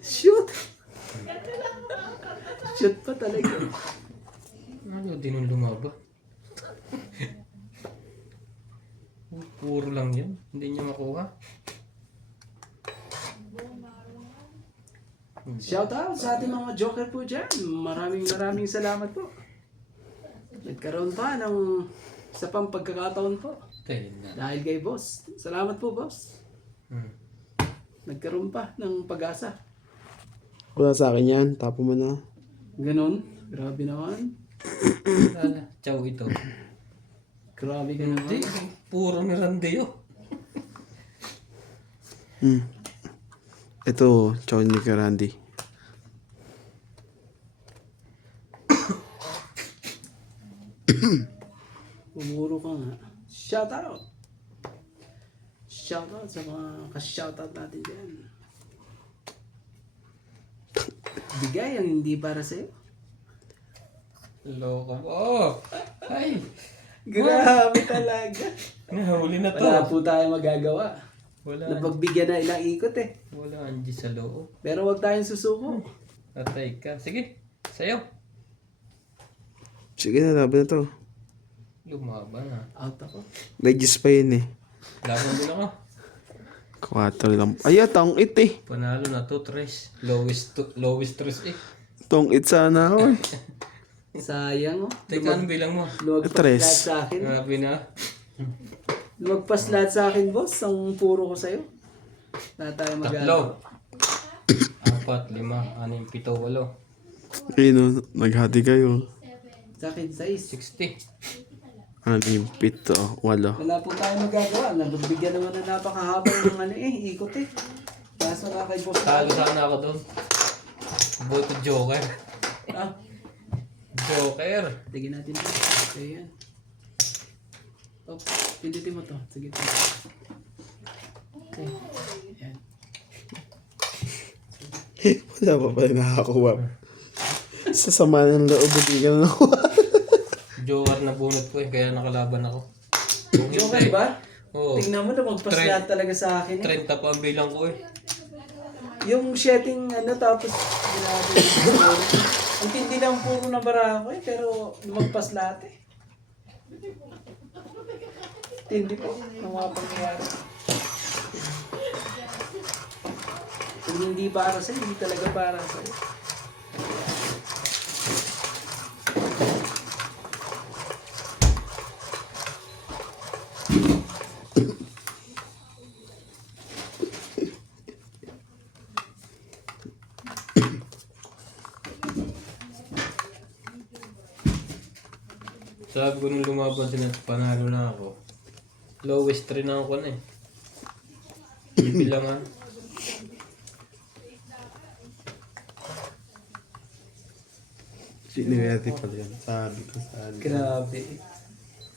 Shoot! Shoot pa talaga. Ayaw din yung lumaba. Puro lang yan. Hindi niya makuha. Shout out sa ating mga joker po dyan. Maraming salamat po. Nagkaroon pa ng isa pang pagkakataon po. Tayo na. Dahil kay boss. Salamat po boss. Nagkaroon pa ng pag-asa. Wala sa akin yan. Tapo mo na. Ganon. Grabe naman. Chow ito. Grabe ka Hindi. naman. Puro ni Randy Ito, chow ni Randy. Umuro ka nga. Shout out. Shout out sa mga ka-shout out natin dyan. Bigay ang hindi para sa'yo. Loko. Oh! Ay! Grabe talaga. Nahuli na to. Wala po tayo magagawa. Wala. Napagbigyan na ilang ikot eh. Wala Angie sa loob. Pero wag tayong susuko. Atay ka. Sige. Sayo. Sige na, laban na to. Lumaban ha. Out ako. May gis pa yun eh. Laban din ako. 4 lang. Ay, tong it eh. Panalo na to. Tres. Lowest tres eh. Tong it sana ako eh. Sayang oh. Teka, ano bilang mo? Lumagpas Tres. lahat sa akin. Grabe na. Lumagpas lahat sa akin boss. Ang puro ko sa'yo. Na tayo Tatlo. magagawa. 4, 5, 6, 7, 8. Ayun o, naghati kayo. Sa akin 6. 60. 6, 7, 8. Wala po tayong magagawa. Nagbigyan naman na napakahabang ng ano eh. Ikot eh. Kaso na kay boss. Talo sana ako doon. Boto Joker. Ah, Joker. tignan natin ito. Okay yan. Oh, pindutin mo to. Sige. Okay. Yan. Wala pa pala nakakuha. Sa sama ng loob, hindi ka na nakuha. Joker na bunot ko eh. Kaya nakalaban ako. Kung Joker hindi, ba? Oo. Tingnan mo na magpaslat talaga sa akin eh. 30 pa ang bilang ko eh. Yung setting ano tapos ginagawa ko. Ang tindi lang puro na bara ko eh pero lumagpas lahat eh. Tindi po ng mga pangyayari. Kung hindi para sa'yo, hindi talaga para sa'yo. Sabi ko nung lumaban sila, panalo na ako. Lowest 3 na ako na eh. Hindi lang ah. Sinuwerte pala yan. Sabi ko. Grabe.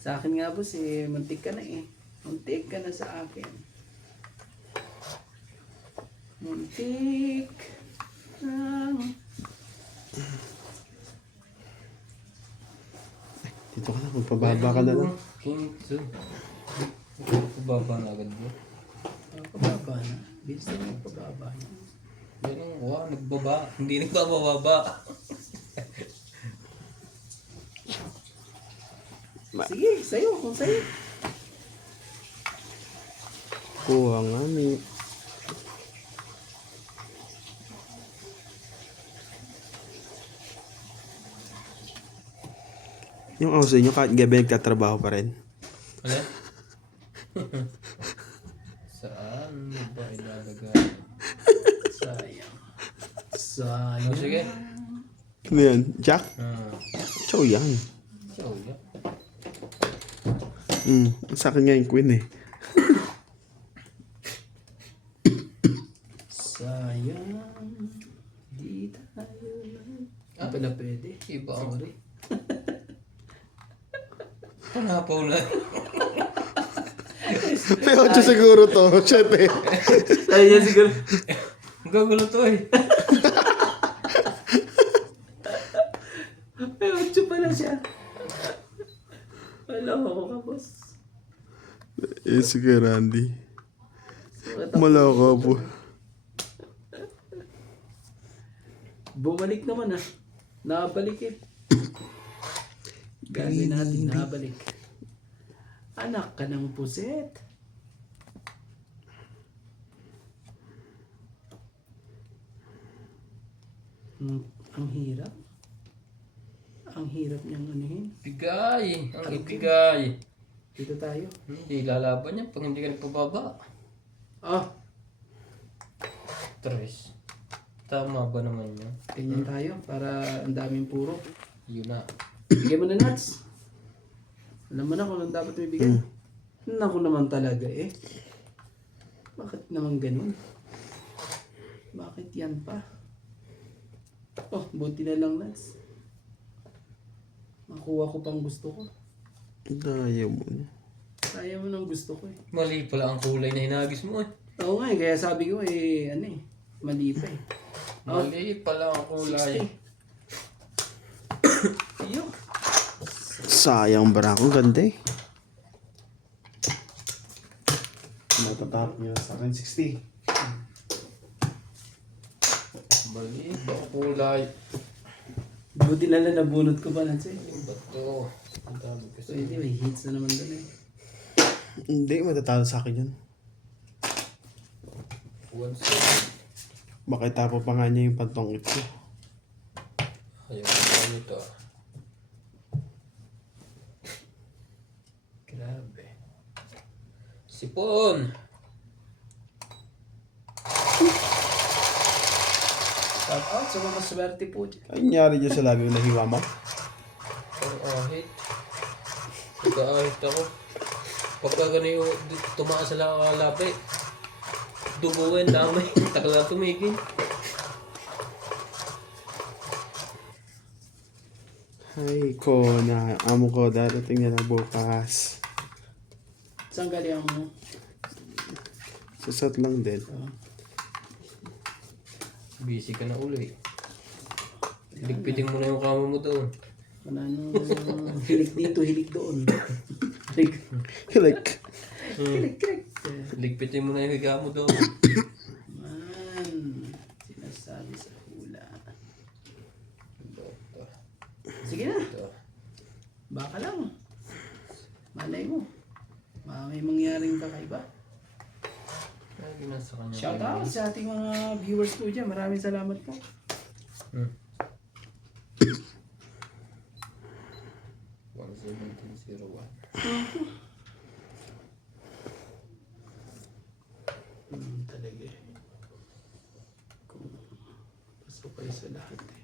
Sa akin nga boss eh, muntik ka na eh. Muntik ka na sa akin. Muntik lang. Dito ka na, magpababa ka na lang. King 2. Pababa na agad mo. Pababa na. Bilis na pababa na. Yan ang nagbaba. Hindi nagbababa. Sige, sa'yo. Kung sa'yo. Kuha nga ni. Yung aso nyo kahit gabi nagtatrabaho pa rin. Ano? Saan mo ba ilalagay? Sayang. Oh, Sayang. sige. Ano yan? Jack? Chow yan. So, yeah. Sa akin nga yung queen eh. Sayang. Di tayo lang. Ah, pala pwede. Iba. Sorry. Panapaw na. May 8 siguro to. 7. Sayang siguro. Gagulo to eh. May 8 pala siya. Alam ako ka, boss. Sige, Randy. Malaka po. Bumalik naman ah. Nakabalik eh. Gagawin natin, nakabalik. Anak ka ng puset. Ang hirap. Ang hirap niyang anuhin. Bigay. Ang ibigay. Dito tayo. Hindi lalaban yan pag hindi ka nagpababa. Ah, Tres. Tama ba naman yun? ganyan tayo para ang daming puro. Yun na. Bigay mo na nuts. Alam mo na kung anong dapat may bigay. Naku naman talaga eh. Bakit naman ganun? Bakit yan pa? Oh, buti na lang nuts. Makuha ko pang gusto ko. Daya mo na. Kaya mo nang gusto ko eh. Mali pala ang kulay na hinagis mo eh. Oo nga eh, kaya sabi ko eh, ano eh, mali pa eh. Mali pala ang kulay. 60. Iyo. Sayang bara akong ganda eh. Natatap niya sa akin 60. Mali pa ang kulay. Buti na lang nabunot ko ba nuts eh. Ba't to? Ang dami kasi. Pwede, may hits na naman doon eh. Hindi, matatalo sa akin yun. 1-7. Baka itapo pa nga niya yung pantongit ko. Ayaw ko ito. Grabe. Sipon! Shout out sa mga swerte po dyan. Ay, nangyari dyan sa labi mo na hiwa mo? Ang ahit. Nag-ahit ako. Pagka ganun yung tumaas sa lapay, duguin, damay. Takal na tumigil. Ay, ko na. Amo ko, darating na bukas. Saan galing mo? Sasat lang din. Busy ka na uli. Ligpitin mo na yung kama mo doon. Wala nang hilik dito, hilik doon. Hilik. Like, Hilik. Ligpitin mo na yung higa mo doon. Man, sinasabi sa hula. Sige na, baka lang. Malay mo. Baka may mangyaring kakaiba. Lagi nasa kanya. Shout out sa ating mga viewers po dyan. Maraming salamat po. 11701. Talaga eh. Kung pasok kayo sa lahat eh.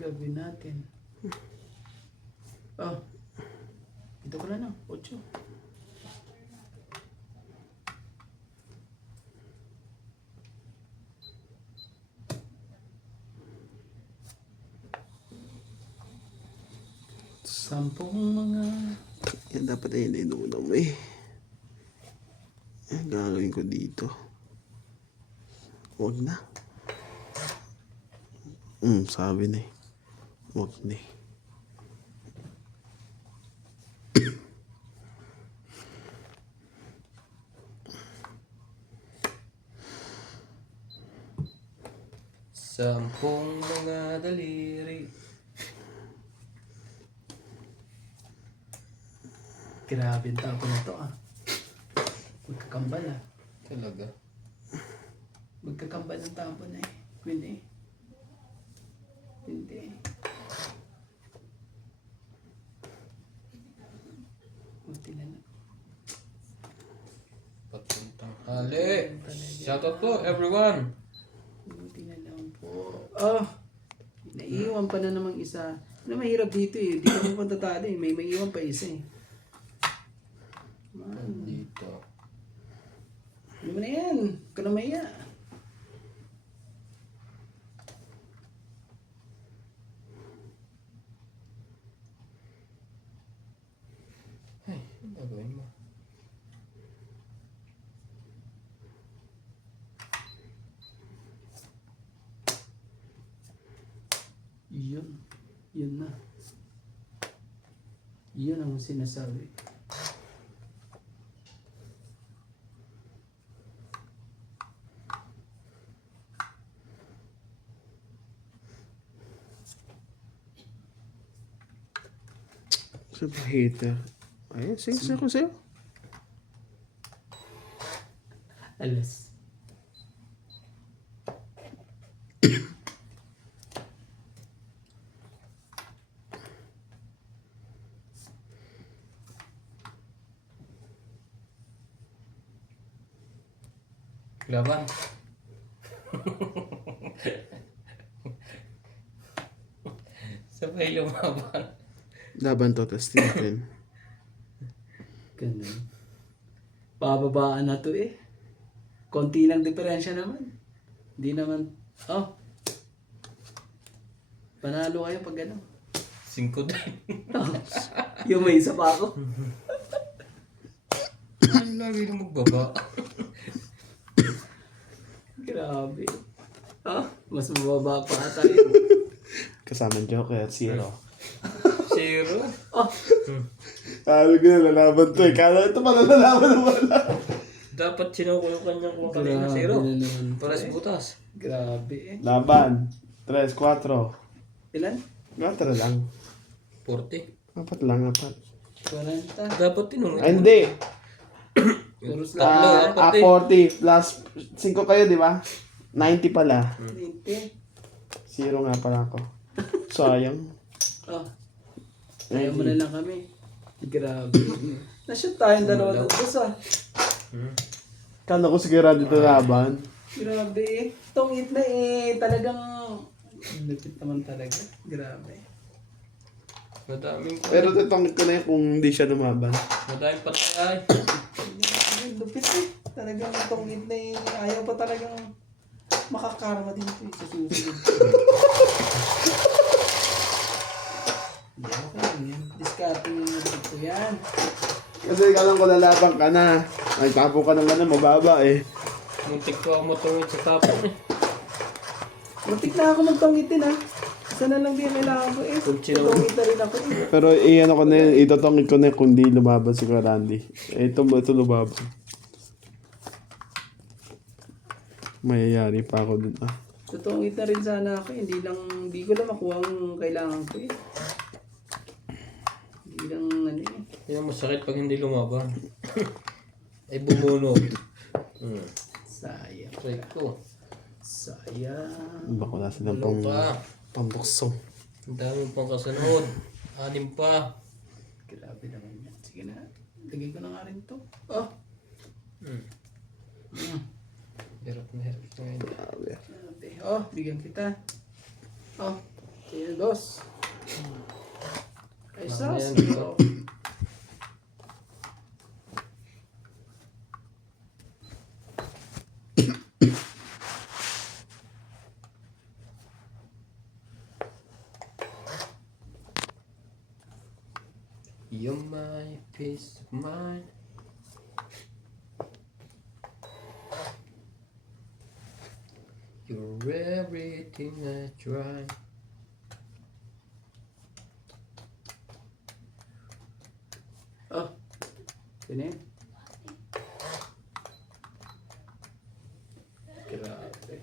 Gawin natin. Oh. Ito ko na 8. Sampung mga... yan dapat ay inuunaw mo eh. Ang gagawin ko dito. Huwag na. Sabi na eh. Huwag na eh. Sampung mga daliri. Grabe ang tapo na to ah. Magkakambal ah. Talaga. Magkakambal ang tapo na eh. Queen eh. Hindi. Buti na lang. Patuntang hali. Shoutout po everyone. Buti na lang po. Oh! Naiiwan pa na namang isa. Ano mahirap dito eh. Di ka mo pantatalo eh. May maiiwan pa isa eh. Man. Dito. Ano mo na yan? Huwag ka na maya. Ay, ano gagawin mo? Yun. Yun na. Yun ang sinasabi. Sa ba hater? Ayun, sige ko sa'yo. Alas. Laban. Sabay lumaban. Laban to, testing natin. Ganun. Bababaan na to eh. Konti lang diferensya naman. Hindi naman. Oh. Panalo kayo pag ano. 5 din. Yung may isa pa ako. Ay, lagi na magbaba. Grabe. Ah, mas mababa pa ata yun. Kasama Joker at Zero. 0. Oh, Sabi ko na lalaban to eh. Kala ito pala lalaban na wala. Dapat sinukulo kanya kung kanina 0. na naman. Pares butas. Grabe eh. Laban. 3, 4. Ilan? 4 lang. 40. 4 lang, 4. 40. Dapat tinungin. Ay, hindi. Puros Tatlo, lang. 40. 40 plus 5 kayo, di ba? 90 pala. 20. 0 nga pala ako. Sayang. Oh. Kaya mo na lang kami. Grabe. Nashoot tayong dalawa doon ah. Kala ko sigurado dito laban. Grabe eh. Tungit na eh. Talagang lupit naman talaga. Grabe. Madaming Pero titongit ko na yun kung hindi siya lumaban. Madaming patay. Ay, lupit eh. Talagang tungit na eh. Ayaw pa talagang makakarma din ito eh. Sa susunod. Yan ka lang yan. Discarding yung lupit ko yan. Kasi kalang ko lalaban ka na. Ay, tapo ka ng mababa eh. Muntik ko ako matungit sa tapon eh. Muntik na ako magtungitin ha. Sana lang din kailangan ko eh. Tungit na rin ako eh. Pero ano ko na yun, itotongit ko na yun kung di lumaban si Randy. Ito lumaban. Mayayari pa ako dun ah. Tutungit na rin sana ako eh. Hindi ko lang makuha ang kailangan ko eh. Hindi lang ano eh. Yan ang masakit pag hindi lumaban. Ay bumunod. Sayang. Try ko. Sayang. Baka wala silang Walo pa. pambukso. Ang dami pang kasunod. 6 pa. Grabe naman yan. Sige na. Lagay ko na nga rin to. Oh. Hirap na ngayon. Grabe. Oh, bigyan kita. Oh. Sige, boss. Ay, sas. Mamaya, Oh. You're my peace of mind. You're everything I try. Oh. Sino yun? Grabe.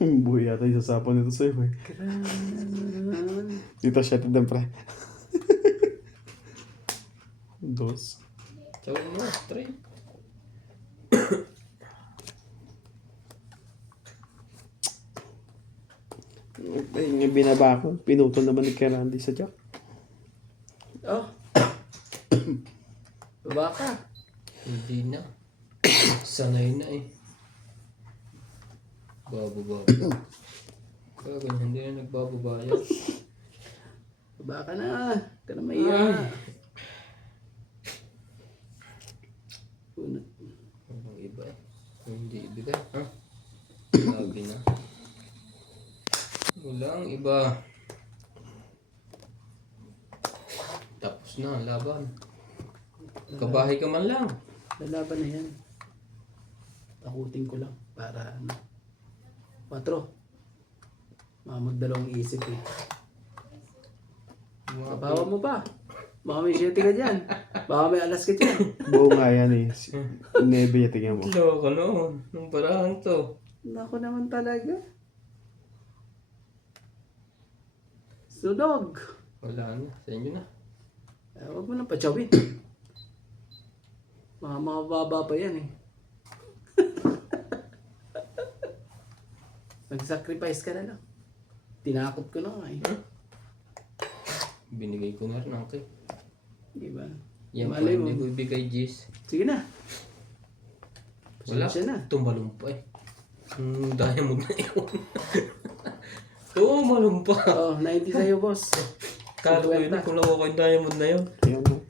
Buhay yata yung sasapon nito sa'yo eh. Grabe. Dito siya, tidang pre. Dos. Sa uno, straight. Ay, yung binaba ko. Pinutol naman ni Kerandi sa jack. Oh. Baba ka. Hindi na. Sanay na eh. Bababa. Kaya hindi na nagbababa yan. Baba ka na. Huwag ka na maiya. Una. Walang iba eh. Hindi ibigay. Ha? Sabi na. Walang iba. Tapos na ang laban. Kabahay ka man lang. Lalaban na yan. Takutin ko lang. Para ano. 4. Magdalawang isip eh. Kabawa mo pa. Baka may 7 ka dyan. Baka may alas ka dyan. Buo nga yan eh. Nebe niya, tingnan mo. Loko noon. Nung parahan to. Nako naman talaga. Sunog. Wala na. Sa inyo na. Huwag mo nang patsawin. Mga mababa pa yan eh. Nag-sacrifice ka na lang. Tinakot ko na nga eh. Binigay ko na rin ang cake. Diba? Yan pa Malay mo. hindi ko ibigay Jis. Sige na. Wala. Pasensya na. Tumalumpa eh. Diamond na yun. Tumalumpa. Oh, 90 sa'yo boss. Kala ko yun eh, kung nakuha ko yung diamond na yun. Tingnan mo.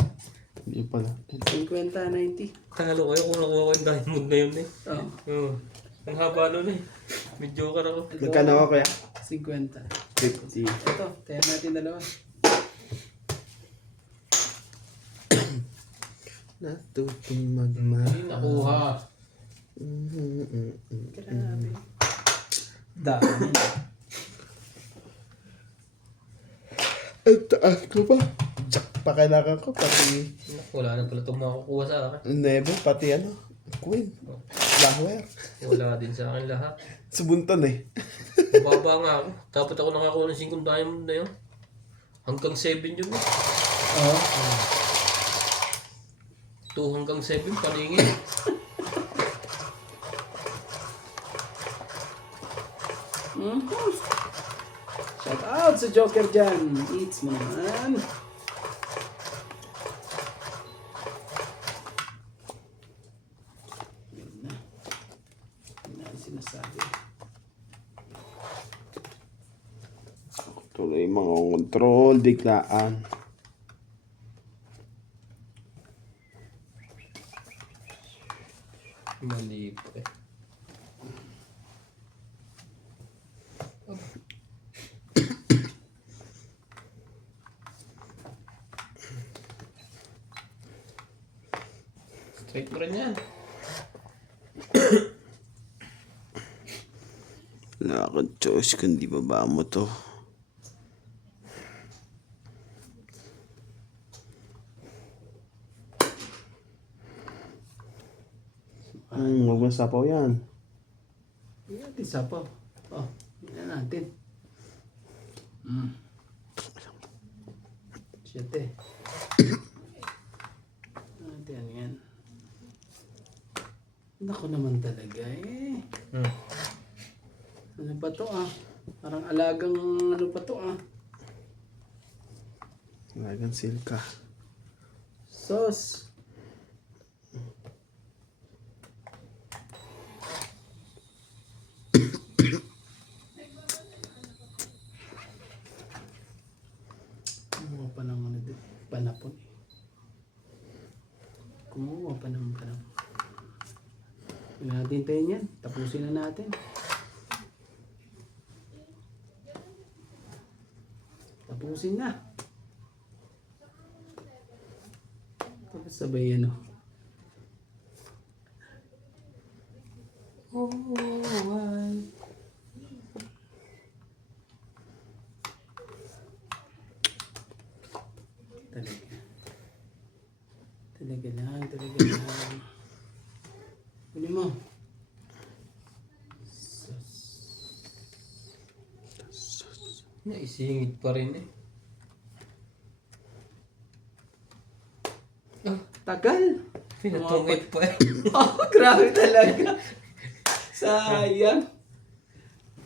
Hindi pala. 50, 90. Kala ko yun kung nakuha ko yung diamond na yun eh. Oh, Oo. Ang haba nun eh. Medyo ka ako. Magkano ako kaya? 50. 50. Ito, tayo natin dalawa. Natutong Hindi magmahal. nakuha. Grabe. Dami. Ang taas ko pa. Jack pa kailangan ko. Pati Wala na pala itong makukuha sa akin. Nebe, pati ano. Queen. Flower. Wala din sa akin lahat. Subuntan eh. Mababa nga ako. Dapat ako nakakuha ng 5 diamond na yun. Hanggang 7 yun eh. Oh, 2 hanggang 7, palingin. shout out sa Joker dyan. Eats mo naman. Yun na. Yun na ang sinasabi. Tuloy mga control. Diklaan. Mali po eh. Straight mo rin yan. Wala kang choice kundi baba mo to. Huwag masapaw yan. Yan natin sapaw. Oh, yan natin. Siyete. Natin yan. Naku naman talaga eh. Ano ba to ah? Parang alagang ano pa to ah? Lagang silka. Sauce. Kumuha pa ng ano dito. Panapon eh. Kumuha pa ng panapon. Huwag natin tayo yan. Tapusin na natin. Tapusin na. Tapos sabay ano. Talaga. Talaga lang, talaga lang. Huli mo. Naisingit pa rin eh. Ah. Tagal. Pinatungit pa eh. Oh, grabe talaga. Sayang.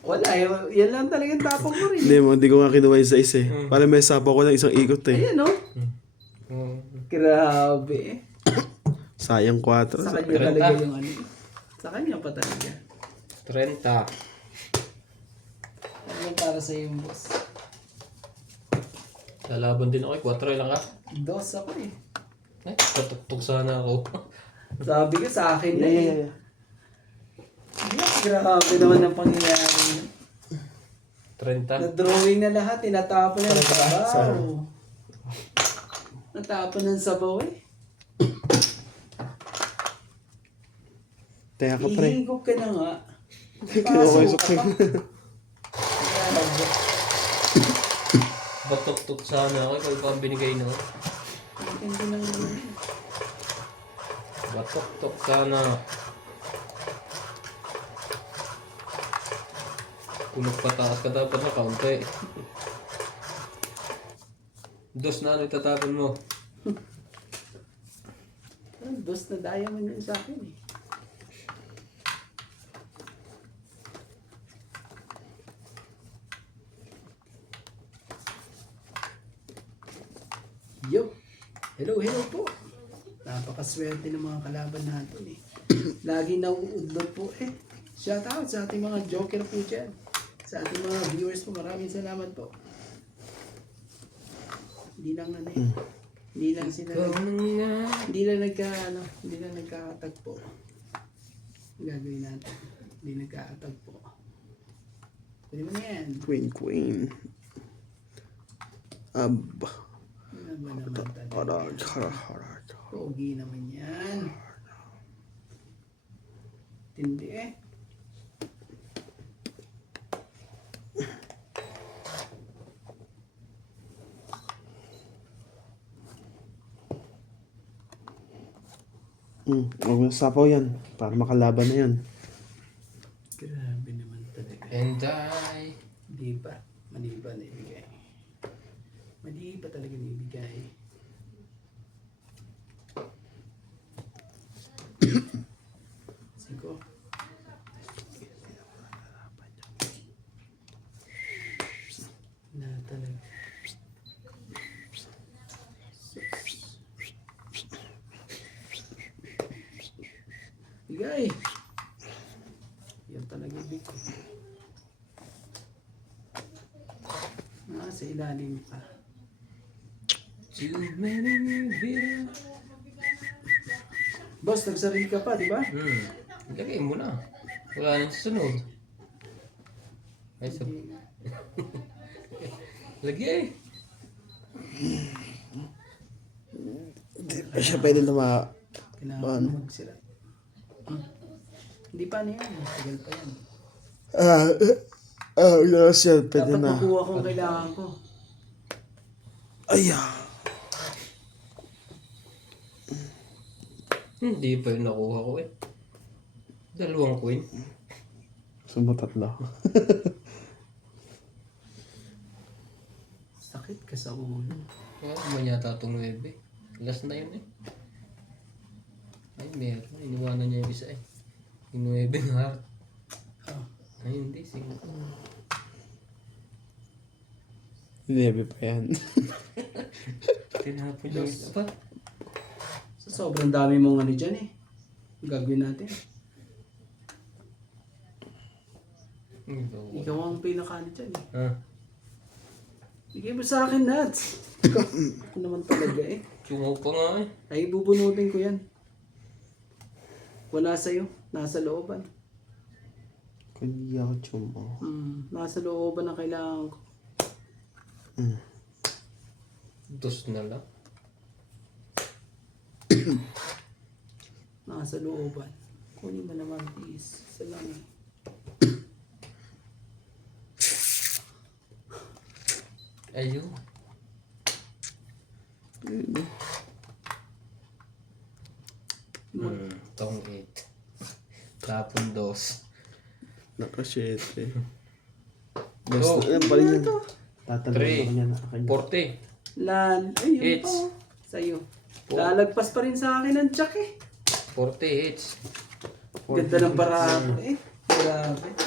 Wala, yan lang talagang tapong ko rin. Hindi ko nga kinuha yung size eh. Para may sapa ko lang isang ikot eh. Ayan, no? Oh, Grabe. Sayang 4. Sa kanya talaga yung ano. Sa kanya pa talaga. 30. Ano yung para sa yung boss? Lalaban din ako. 4 lang ka. Dos ako eh. Eh, patuktok sana ako. Sabi ko sa akin na eh. Yeah. Grabe naman ang pangyayari. 30. Na-drawing na lahat, tinatapon na ng sabaw. Natapon ng sabaw eh. Teka ka pre. Ihigop ka na nga. Kinuha ko yung Pasok ka sukli. pa. Patuktok sana ako. Ikaw pa ang binigay no. Ang ganda ng ano. Patuktok sana. Kung magpataas ka dapat na kaunti. Dos na ano itatapon mo. Dos na diamond yun sa akin eh. Yo! Hello po! Napakaswerte ng mga kalaban natin eh. Lagi nauudlot po eh. Shout out sa ating mga joker po dyan. Sa ating mga viewers po, maraming salamat po. Hindi lang ano eh. Hindi lang sila hindi lang nagkakatagpo. Ang gagawin natin. Hindi nagkakatagpo. Pwede mo na yan. Queen. Ab. Ano ba naman talaga? Pogi naman yan. Tindi eh. Huwag mo sapaw yan. Para makalaban na yan. Grabe naman talaga. And I... Di ba? Mali ba naibigay? Mali ba talaga naibigay? Siko. Na talaga. Bigay! Yan talaga big. Sa ilalim pa. Too many bitter. Boss, nagsarili ka pa, di ba? Lagay mo na. Wala nang susunod. Ay, sab... Lagay. Hindi pa siya pwede na Kailangan mo magsirat. Hindi pa na yan. Tagal pa yan. Yes yan. Pwede Dapat na. makuha ko ang kailangan ko. Aya. Hindi pa yung nakuha ko eh. 2 queen. Sumutatlo. Sakit ka sa ulo. Wala naman yata itong 9. Last na yun eh. Ay, meron. Iniwanan niya yung isa eh. Yung 9 ng heart. Ay, hindi. Sige. Hindi pa yan. Tinapon yung isa pa. So, sobrang dami mong ano dyan eh. Ang gagawin natin. Ikaw ang pinaka-ano dyan eh. Ha? Bigay mo sa akin, Nats. Ako naman talaga eh. Tsumaw pa nga eh. Ay, bubunutin ko yan. Wala sa'yo. Nasa looban. Hindi ako chumo. Nasa looban ang kailangan ko. Dos na lang. Nasa looban. Kunin mo naman, please. Isa lang eh. Ayun. Tong 8. Tapon 2. Naka-7. Basta yan pa rin yan. Tatanong 3. ako niya na kanya. 40. Lan. Ay, yun It's- pa. Sa'yo. Lalagpas pa rin sa akin ang jack eh. 40 hits. Ganda ng baraha ko eh. Grabe.